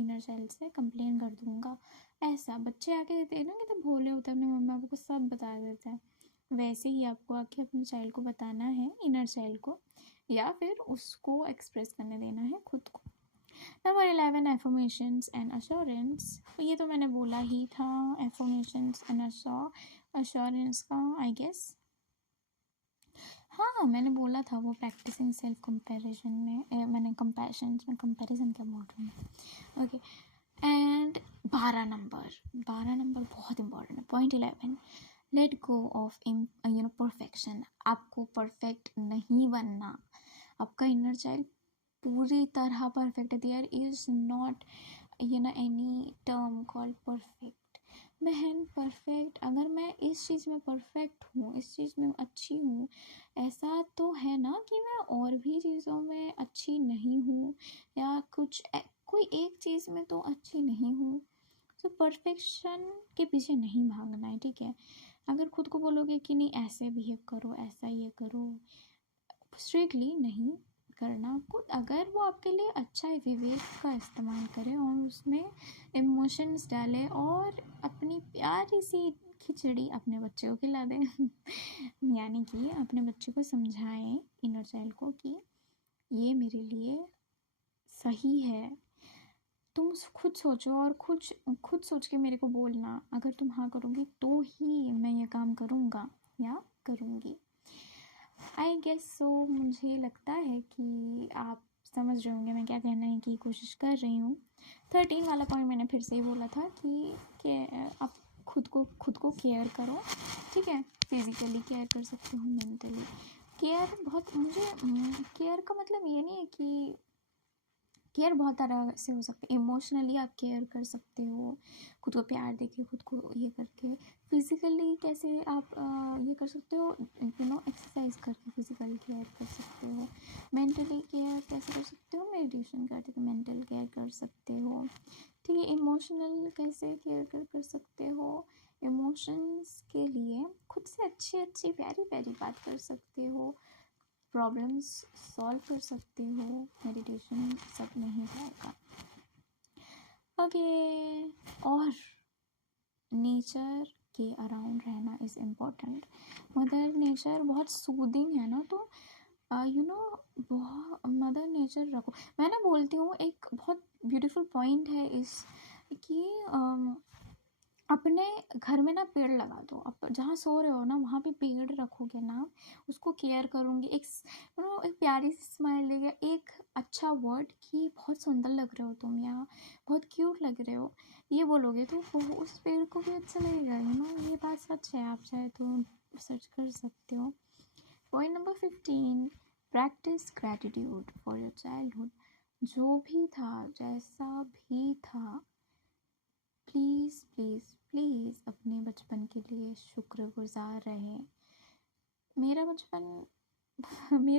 इनर चाइल्ड से कंप्लेन कर दूँगा। ऐसा बच्चे आके देते हैं ना कि तो भोले होते हैं, अपने मम्मी पापा को सब बता देते हैं, वैसे ही आपको आके अपने चाइल्ड को बताना है, इनर चाइल्ड को, या फिर उसको एक्सप्रेस करने देना है खुद को। नंबर 11 एफर्मेशंस एंड अश्योरेंस, ये तो मैंने बोला ही था, एफर्मेशंस एंड अश्योरेंस का आई गेस, हाँ मैंने बोला था वो प्रैक्टिसिंग सेल्फ कंपैरिजन में, मैंने कंपैशन में कंपैरिजन क्या बोल रही हूँ। ओके एंड 12 नंबर बहुत इंपॉर्टेंट है, point 11, let go of perfection. आपको परफेक्ट नहीं बनना, आपका इनर चाइल्ड पूरी तरह परफेक्ट है, there is not any term called perfect. बहन परफेक्ट, अगर मैं इस चीज़ में परफेक्ट हूँ, इस चीज़ में अच्छी हूँ, ऐसा तो है ना कि मैं और भी चीज़ों में अच्छी नहीं हूँ, या कोई एक चीज़ में तो अच्छी नहीं हूँ। तो परफेक्शन के पीछे नहीं भागना है, ठीक है। अगर खुद को बोलोगे कि नहीं ऐसे बिहेव करो, ऐसा ये करो, स्ट्रिक्टली नहीं करना खुद, अगर वो आपके लिए अच्छा है, विवेक का इस्तेमाल करें और उसमें इमोशंस डालें और अपनी प्यारी सी खिचड़ी अपने बच्चे को खिला दें यानी कि अपने बच्चे को समझाएं, इनर चाइल्ड को, कि ये मेरे लिए सही है, तुम खुद सोचो और खुद सोच के मेरे को बोलना, अगर तुम हाँ करोगी तो ही मैं ये काम करूँगा या करूँगी। आई गेस सो, मुझे लगता है कि आप समझ रहे होंगे मैं क्या कहने की कोशिश कर रही हूँ। 13 वाला पॉइंट मैंने फिर से ही बोला था कि आप खुद को केयर करो, ठीक है। फिज़िकली केयर कर सकते हो, मेंटली केयर, बहुत मुझे केयर का मतलब ये नहीं है कि केयर बहुत तरह से हो सकते हैं। इमोशनली आप केयर कर सकते हो, खुद को प्यार देके, खुद को ये करके। फिज़िकली कैसे आप ये कर सकते हो, एक्सरसाइज करके फिज़िकल केयर कर सकते हो। मेंटली केयर कैसे कर सकते हो, मेडिटेशन करके मेंटल केयर कर सकते हो, ठीक है। इमोशनल कैसे केयर कर सकते हो, इमोशंस के लिए खुद से अच्छी प्यारी प्यारी बात कर सकते हो, प्रॉब्लम्स सॉल्व कर सकते हो, मेडिटेशन सब नहीं पाएगा। ओके और नेचर के अराउंड रहना इज़ इम्पोर्टेंट। मदर नेचर बहुत सूदिंग है ना, तो बहुत मदर नेचर रखो। मैं ना बोलती हूँ एक बहुत ब्यूटीफुल पॉइंट है इस कि अपने घर में ना पेड़ लगा दो, आप जहाँ सो रहे हो ना वहाँ पे पेड़ रखोगे ना, उसको केयर करूँगी, एक प्यारी सी स्माइल देगा, एक अच्छा वर्ड कि बहुत सुंदर लग रहे हो तुम, या बहुत क्यूट लग रहे हो, ये बोलोगे तो वो उस पेड़ को भी अच्छा लगेगा। ये बात सच है, आप चाहे तो सर्च कर सकते हो। Point number 15, practice gratitude for your childhood. जो भी था, जैसा भी था, प्लीज़ प्लीज़ प्लीज़ अपने बचपन के लिए शुक्रगुजार रहें। मेरा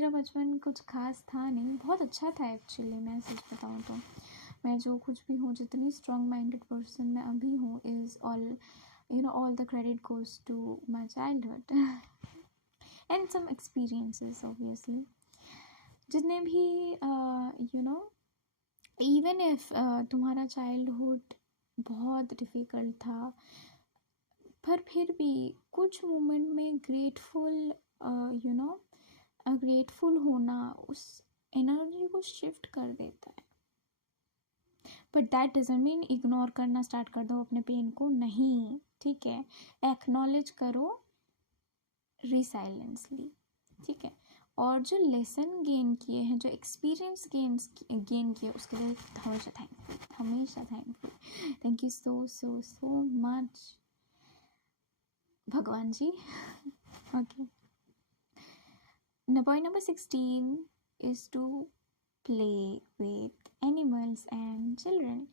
बचपन कुछ खास था नहीं, बहुत अच्छा था एक्चुअली। मैं सच बताऊँ तो मैं जो कुछ भी हूँ, जितनी स्ट्रॉन्ग माइंडेड पर्सन मैं अभी हूँ, is all the credit goes to my childhood and some experiences obviously. जितने भी इवन इफ तुम्हारा चाइल्डहुड बहुत डिफ़िकल्ट था, पर फिर भी कुछ मोमेंट में ग्रेटफुल होना उस एनर्जी को शिफ्ट कर देता है। But that doesn't mean ignore करना स्टार्ट कर दो अपने पेन को, नहीं, ठीक है। एक्नॉलेज करो रिसाइलेंसली, ठीक है। और जो लेसन गेन किए हैं, जो एक्सपीरियंस गेन किए, उसके लिए हमेशा thankful. Thank you so so so much भगवान जी। Okay, point number 16 is to play with animals and children.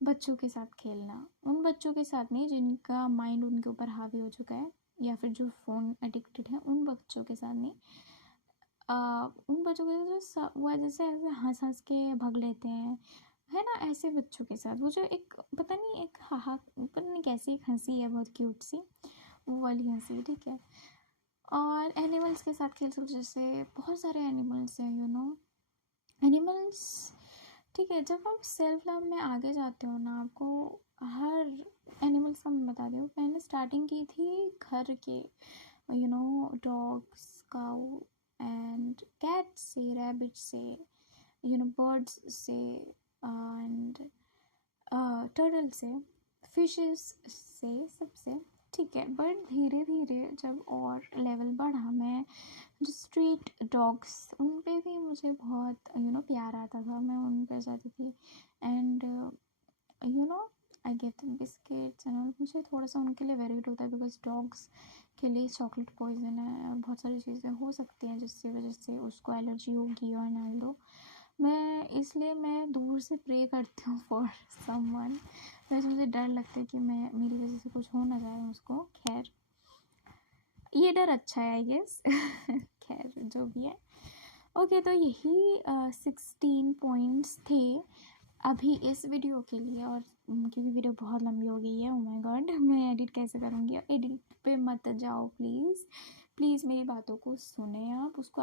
बच्चों के साथ खेलना, उन बच्चों के साथ नहीं जिनका माइंड उनके ऊपर हावी हो चुका है, या फिर जो फ़ोन एडिक्टेड है, उन बच्चों के साथ नहीं। उन बच्चों के साथ वो जैसे ऐसे हंस हंस के भग लेते हैं, है ना, ऐसे बच्चों के साथ। वो जो एक पता नहीं, एक हाहा पता नहीं कैसी एक हंसी है, बहुत क्यूट सी, वो वाली हंसी, ठीक है। और एनिमल्स के साथ खेल सकते, जैसे बहुत सारे एनिमल्स हैं, एनिमल्स, ठीक है। जब आप सेल्फ लव में आगे जाते हो ना, आपको हर एनिमल्स का मैं बता दूँ, मैंने स्टार्टिंग की थी घर के डॉग्स, काऊ एंड कैट्स से, रैबिट से, बर्ड्स से एंड टर्टल से, फिशेस से, सबसे, ठीक है। बट धीरे धीरे जब और लेवल बढ़ा, मैं जो स्ट्रीट डॉग्स, उन पे भी मुझे बहुत प्यार आता था, मैं उन पे जाती थी and I gave them biscuits and all. मुझे थोड़ा सा उनके लिए वेरीड होता है, बिकॉज डॉग्स के लिए चॉकलेट पॉइजन है और बहुत सारी चीज़ें हो सकती हैं जिसकी वजह से उसको एलर्जी होगी और ना दो। इसलिए मैं दूर से प्रे करती हूँ फॉर समवन, वैसे मुझे डर लगता है कि मेरी वजह से कुछ हो ना जाए उसको। खैर, ये डर अच्छा है आई गेस। खैर, जो भी है। ओके, तो यही 16 पॉइंट्स थे अभी इस वीडियो के लिए। और क्योंकि वीडियो बहुत लंबी हो गई है, ओ माय गॉड, मैं एडिट कैसे करूँगी? एडिट पे मत जाओ प्लीज़, प्लीज़ मेरी बातों को सुने, आप उसको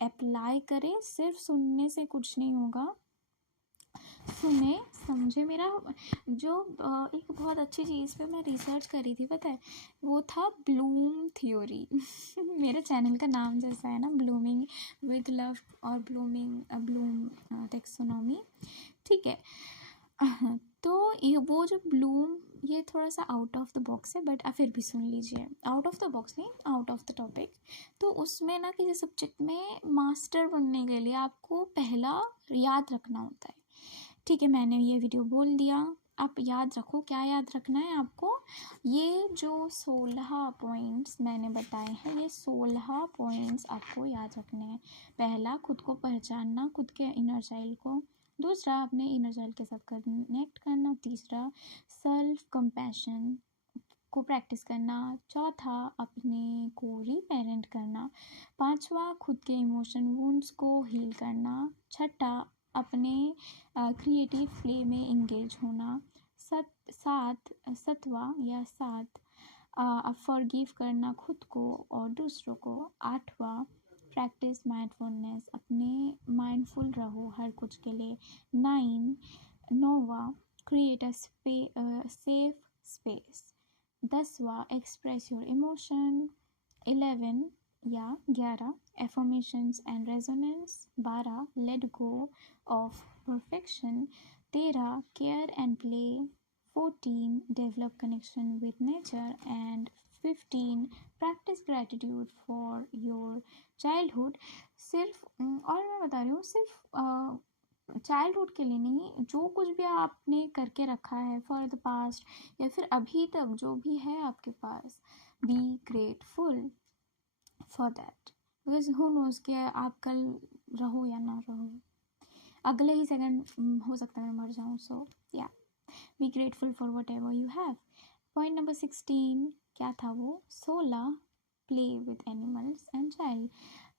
अप्लाई करें। सिर्फ सुनने से कुछ नहीं होगा, सुने समझे। मेरा जो एक बहुत अच्छी चीज़ पे मैं रिसर्च करी थी, पता है, वो था ब्लूम थ्योरी। मेरे चैनल का नाम जैसा है ना, ब्लूमिंग विद लव और ब्लूम टेक्सोनॉमी, ठीक है। तो ये वो जो ब्लूम, ये थोड़ा सा आउट ऑफ द बॉक्स है, बट फिर भी सुन लीजिए। आउट ऑफ द बॉक्स नहीं, आउट ऑफ द टॉपिक। तो उसमें ना, किसी सब्जेक्ट में मास्टर बनने के लिए आपको पहला याद रखना होता है, ठीक है। मैंने ये वीडियो बोल दिया, आप याद रखो। क्या याद रखना है आपको? ये जो 16 पॉइंट्स मैंने बताए हैं, ये 16 पॉइंट्स आपको याद रखने हैं। पहला, खुद को पहचानना, खुद के इनर चाइल्ड को। दूसरा, अपने इनर चाइल्ड के साथ कनेक्ट करना। तीसरा, सेल्फ कंपैशन को प्रैक्टिस करना। चौथा, अपने को रीपेरेंट करना। पांचवा, खुद के इमोशन वुंड्स को हील करना। छठा, अपने क्रिएटिव प्ले में इंगेज होना। सात फॉरगिव करना खुद को और दूसरों को। आठवां, प्रैक्टिस माइंडफुलनेस, अपने माइंडफुल रहो हर कुछ के लिए। नौवां, क्रिएट अ सेफ स्पेस। 10वां, express your emotion. 11 affirmations and resonance. 12, let go of perfection. 13, care and play. 14, develop connection with nature and 15, practice gratitude for your childhood. सिर्फ और मैं बता रही हूँ, सिर्फ चाइल्डहुड के लिए नहीं, जो कुछ भी आपने करके रखा है फॉर द पास्ट, या फिर अभी तक जो भी है आपके पास, be grateful for that, because who knows कि आप कल रहो या ना रहो, अगले ही सेकंड हो सकता है मैं मर जाऊँ. सो या B grateful for what ever you have. Point number 16 क्या था वो? 16 play with animals and child.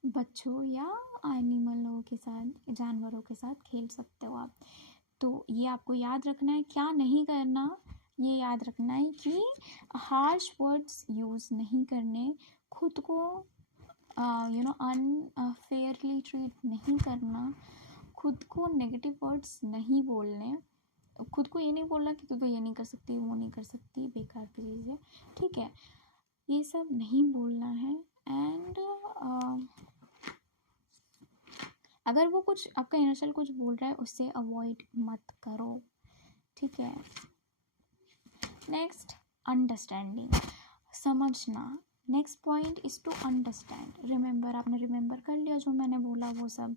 बच्चों या एनिमलों के साथ, जानवरों के साथ खेल सकते हो आप. तो ये आपको याद रखना है. क्या नहीं करना? ये याद रखना है कि हार्श वर्ड्स यूज़ नहीं करने, खुद को अनफेयरली ट्रीट नहीं करना, खुद को नेगेटिव वर्ड्स नहीं बोलने, खुद को ये नहीं बोलना कि तू तो ये नहीं कर सकती, वो नहीं कर सकती, बेकार की चीज़ है. ठीक है, ये सब नहीं बोलना है. एंड अगर वो कुछ आपका इनर चाइल्ड कुछ बोल रहा है उससे अवॉइड मत करो. ठीक है. नेक्स्ट, अंडरस्टैंडिंग, समझना. Next point is to understand. Remember, आपने रिमेंबर कर लिया जो मैंने बोला वो सब.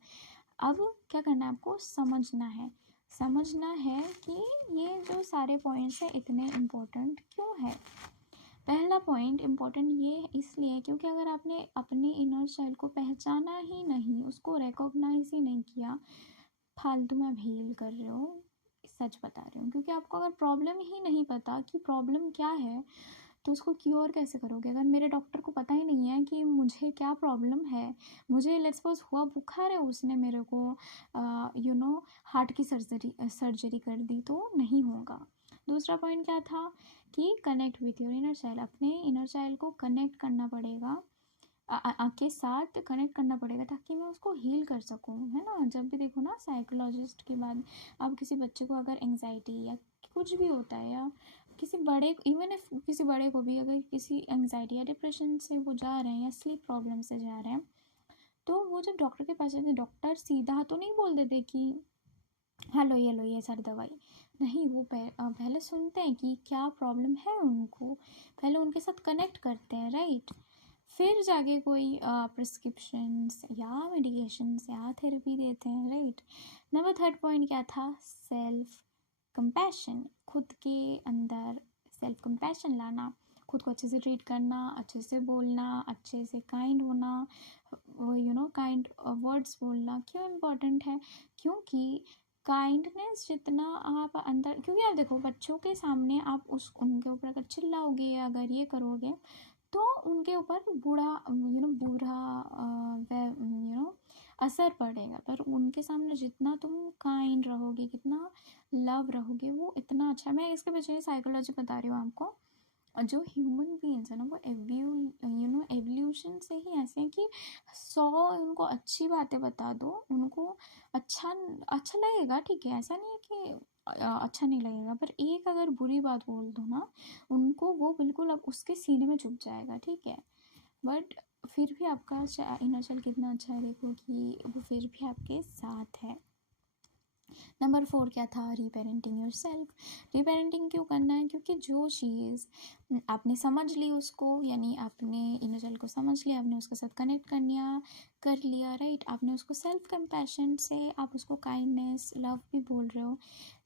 अब क्या करना है आपको? समझना है. समझना है कि ये जो सारे पॉइंट्स हैं इतने इम्पोर्टेंट क्यों है. पहला पॉइंट इम्पोर्टेंट ये इसलिए क्योंकि अगर आपने अपने इनर चाइल्ड को पहचाना ही नहीं, उसको रिकॉग्नाइज ही नहीं किया, फालतू में भेल कर रहे हो. सच बता रही हूँ, क्योंकि आपको अगर प्रॉब्लम ही नहीं पता कि प्रॉब्लम क्या है तो उसको क्योर कैसे करोगे? अगर मेरे डॉक्टर को पता ही नहीं है कि मुझे क्या प्रॉब्लम है, मुझे लेट्स सपोज हुआ बुखार है, उसने मेरे को हार्ट की सर्जरी कर दी, तो नहीं होगा. दूसरा पॉइंट क्या था कि connect with your inner child. अपने इनर चाइल्ड को कनेक्ट करना पड़ेगा, के साथ कनेक्ट करना पड़ेगा ताकि मैं उसको हील कर सकूं, है ना. जब भी देखो ना साइकोलॉजिस्ट के बाद, अब किसी बच्चे को अगर एंग्जाइटी या कुछ भी होता है, या किसी बड़े, इवन इफ किसी बड़े को भी अगर किसी एंग्जाइटी या डिप्रेशन से वो जा रहे हैं या स्लीप प्रॉब्लम से जा रहे हैं, तो वो जब डॉक्टर के पास जाते हैं, डॉक्टर सीधा तो नहीं बोल देते कि हाँ लो ये सारी दवाई. नहीं, वो पहले सुनते हैं कि क्या प्रॉब्लम है उनको, पहले उनके साथ कनेक्ट करते हैं, राइट. फिर जाके कोई प्रिस्क्रिप्शंस या मेडिकेशंस या थेरेपी देते हैं, राइट. नंबर थर्ड पॉइंट क्या था? Self compassion. खुद के अंदर सेल्फ कंपैशन लाना, खुद को अच्छे से ट्रीट करना, अच्छे से बोलना, अच्छे से काइंड होना, काइंड वर्ड्स बोलना. क्यों इम्पोर्टेंट है? क्योंकि काइंडनेस जितना आप अंदर, क्योंकि आप देखो बच्चों के सामने आप उनके ऊपर अगर चिल्लाओगे, अगर ये करोगे, तो उनके ऊपर बुरा असर पड़ेगा. पर उनके सामने जितना तुम काइंड रहोगे, कितना लव रहोगे, वो इतना अच्छा. मैं इसके पीछे साइकोलॉजी बता रही हूँ आपको. जो ह्यूमन बीइंग्स है ना, वो एवोल्यूशन से ही ऐसे हैं कि 100 उनको अच्छी बातें बता दो, उनको अच्छा अच्छा लगेगा. ठीक है, ऐसा नहीं है कि अच्छा नहीं लगेगा, पर एक अगर बुरी बात बोल दो ना, उनको वो बिल्कुल अब उसके सीने में चुभ जाएगा. ठीक है, बट फिर भी आपका इनर चाइल्ड कितना अच्छा है, देखो कि वो फिर भी आपके साथ है. नंबर 4 क्या था? रीपेरेंटिंग योर सेल्फ. रीपेरेंटिंग क्यों करना है? क्योंकि जो चीज़ आपने समझ ली उसको, यानी आपने इनर चाइल्ड को समझ लिया, आपने उसके साथ कनेक्ट कर लिया, राइट. आपने उसको सेल्फ कंपैशन से आप उसको काइंडनेस, लव भी बोल रहे हो.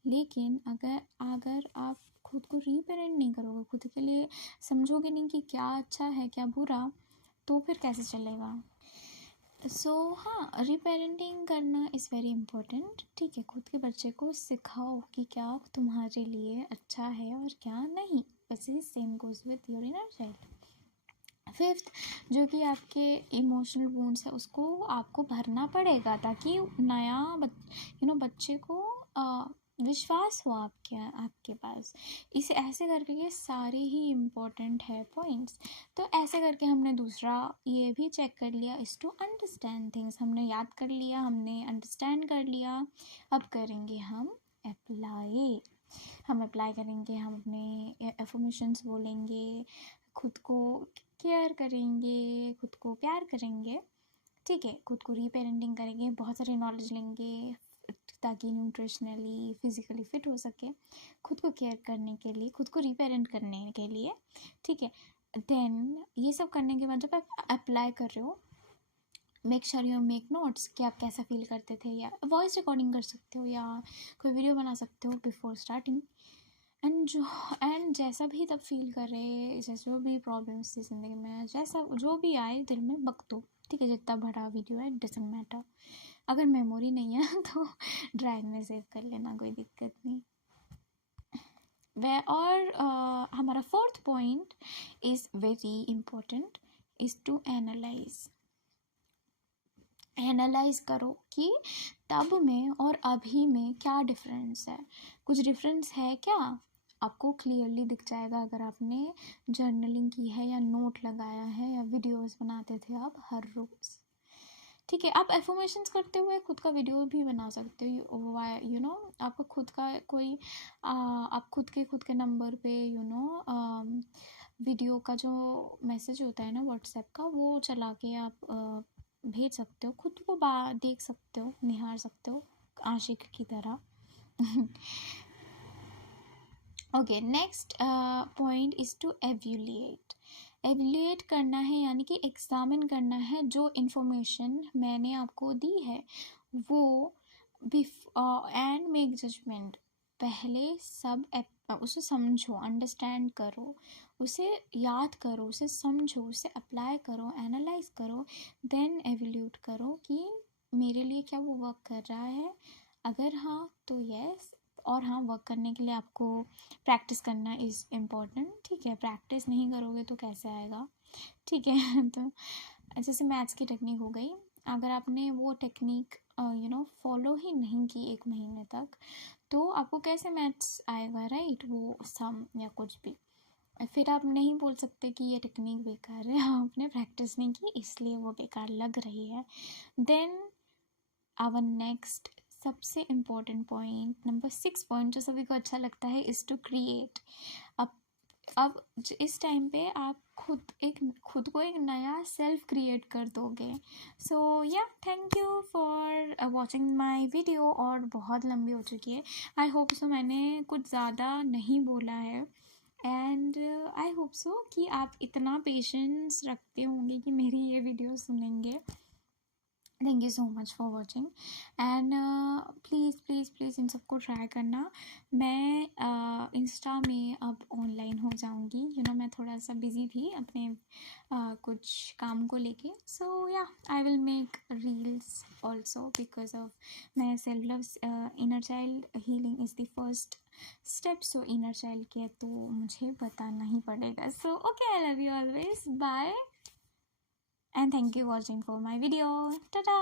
लेकिन अगर आप खुद को रीपेरेंट नहीं करोगे, खुद के लिए समझोगे नहीं कि क्या अच्छा है क्या बुरा, तो फिर कैसे चलेगा. हाँ, रीपेरेंटिंग करना इज़ वेरी इम्पोर्टेंट. ठीक है, खुद के बच्चे को सिखाओ कि क्या तुम्हारे लिए अच्छा है और क्या नहीं. वैसे same goes with your inner child. Fifth, जो कि आपके इमोशनल वूंड्स है उसको आपको भरना पड़ेगा, ताकि नया बच्चे को विश्वास हो आपके पास. इसे ऐसे करके ये सारे ही इम्पोर्टेंट है पॉइंट्स. तो ऐसे करके हमने दूसरा ये भी चेक कर लिया, इज़ टू अंडरस्टैंड थिंग्स. हमने याद कर लिया, हमने अंडरस्टैंड कर लिया. अब करेंगे हम अप्लाई. हम अप्लाई करेंगे, हम अपने एफर्मेशंस बोलेंगे, खुद को केयर करेंगे, खुद को प्यार करेंगे. ठीक है, खुद को रीपेरेंटिंग करेंगे, बहुत सारी नॉलेज लेंगे ताकि न्यूट्रिशनली फिजिकली फिट हो सके, खुद को केयर करने के लिए, खुद को रीपेरेंट करने के लिए. ठीक है, देन ये सब करने के बाद जब आप अप्लाई कर रहे हो, make sure you make notes कि आप कैसा फील करते थे, या वॉइस रिकॉर्डिंग कर सकते हो, या कोई वीडियो बना सकते हो बिफोर स्टार्टिंग. एंड जैसा भी तब फील कर रहे, जैसे जो भी प्रॉब्लम्स थी ज़िंदगी में, जैसा जो भी आए दिल में बक दो, ठीक है। जितना बड़ा वीडियो है डजंट मैटर, अगर मेमोरी नहीं है तो ड्राइव में सेव कर लेना, कोई दिक्कत नहीं। और हमारा fourth point is very important, is to analyse करो कि तब में और अभी में क्या डिफरेंस है। कुछ डिफरेंस है क्या, आपको क्लियरली दिख जाएगा अगर आपने जर्नलिंग की है या नोट लगाया है या वीडियोस बनाते थे आप हर रोज़, ठीक है। आप एफर्मेशंस करते हुए खुद का वीडियो भी बना सकते हो, आपका खुद का कोई आप खुद के नंबर पे वीडियो का जो मैसेज होता है ना व्हाट्सएप का, वो चला के आप भेज सकते हो, खुद को देख सकते हो, निहार सकते हो आशिक की तरह। Okay, next point is to evaluate करना है, यानी कि एग्जामिन करना है जो इन्फॉर्मेशन मैंने आपको दी है वो, एंड मेक जजमेंट। पहले उसे समझो, अंडरस्टैंड करो, उसे याद करो, उसे समझो, उसे अप्लाई करो, एनालाइज करो, देन एवेल्यूट करो कि मेरे लिए क्या वो वर्क कर रहा है। अगर हाँ तो यस, और हाँ वर्क करने के लिए आपको प्रैक्टिस करना इज़ इम्पॉर्टेंट, ठीक है। प्रैक्टिस नहीं करोगे तो कैसे आएगा, ठीक है। तो जैसे मैथ्स की टेक्निक हो गई, अगर आपने वो टेक्निक फॉलो ही नहीं की 1 महीने तक, तो आपको कैसे मैथ्स आएगा, राइट। वो सम या कुछ भी, फिर आप नहीं बोल सकते कि ये टेक्निक बेकार है, आपने प्रैक्टिस नहीं की इसलिए वो बेकार लग रही है। देन आवर नेक्स्ट सबसे इम्पोर्टेंट पॉइंट, नंबर 6 पॉइंट, जो सभी को अच्छा लगता है, इज़ टू क्रिएट। अब इस टाइम पे आप खुद को एक नया सेल्फ क्रिएट कर दोगे। सो या, thank you for watching my video, और बहुत लंबी हो चुकी है। आई होप सो मैंने कुछ ज़्यादा नहीं बोला है, एंड आई होप सो कि आप इतना पेशेंस रखते होंगे कि मेरी ये वीडियो सुनेंगे। Thank you so much for watching, and please please please इन सबको ट्राई करना। मैं इंस्टा में अब ऑनलाइन हो जाऊँगी, मैं थोड़ा सा बिज़ी थी अपने कुछ काम को लेके। So yeah, I will make reels also because of my self love, inner child healing is the first step. So inner child के तो मुझे बताना ही पड़ेगा। So okay, I love you always, bye, and thank you for watching for my video. Ta-da!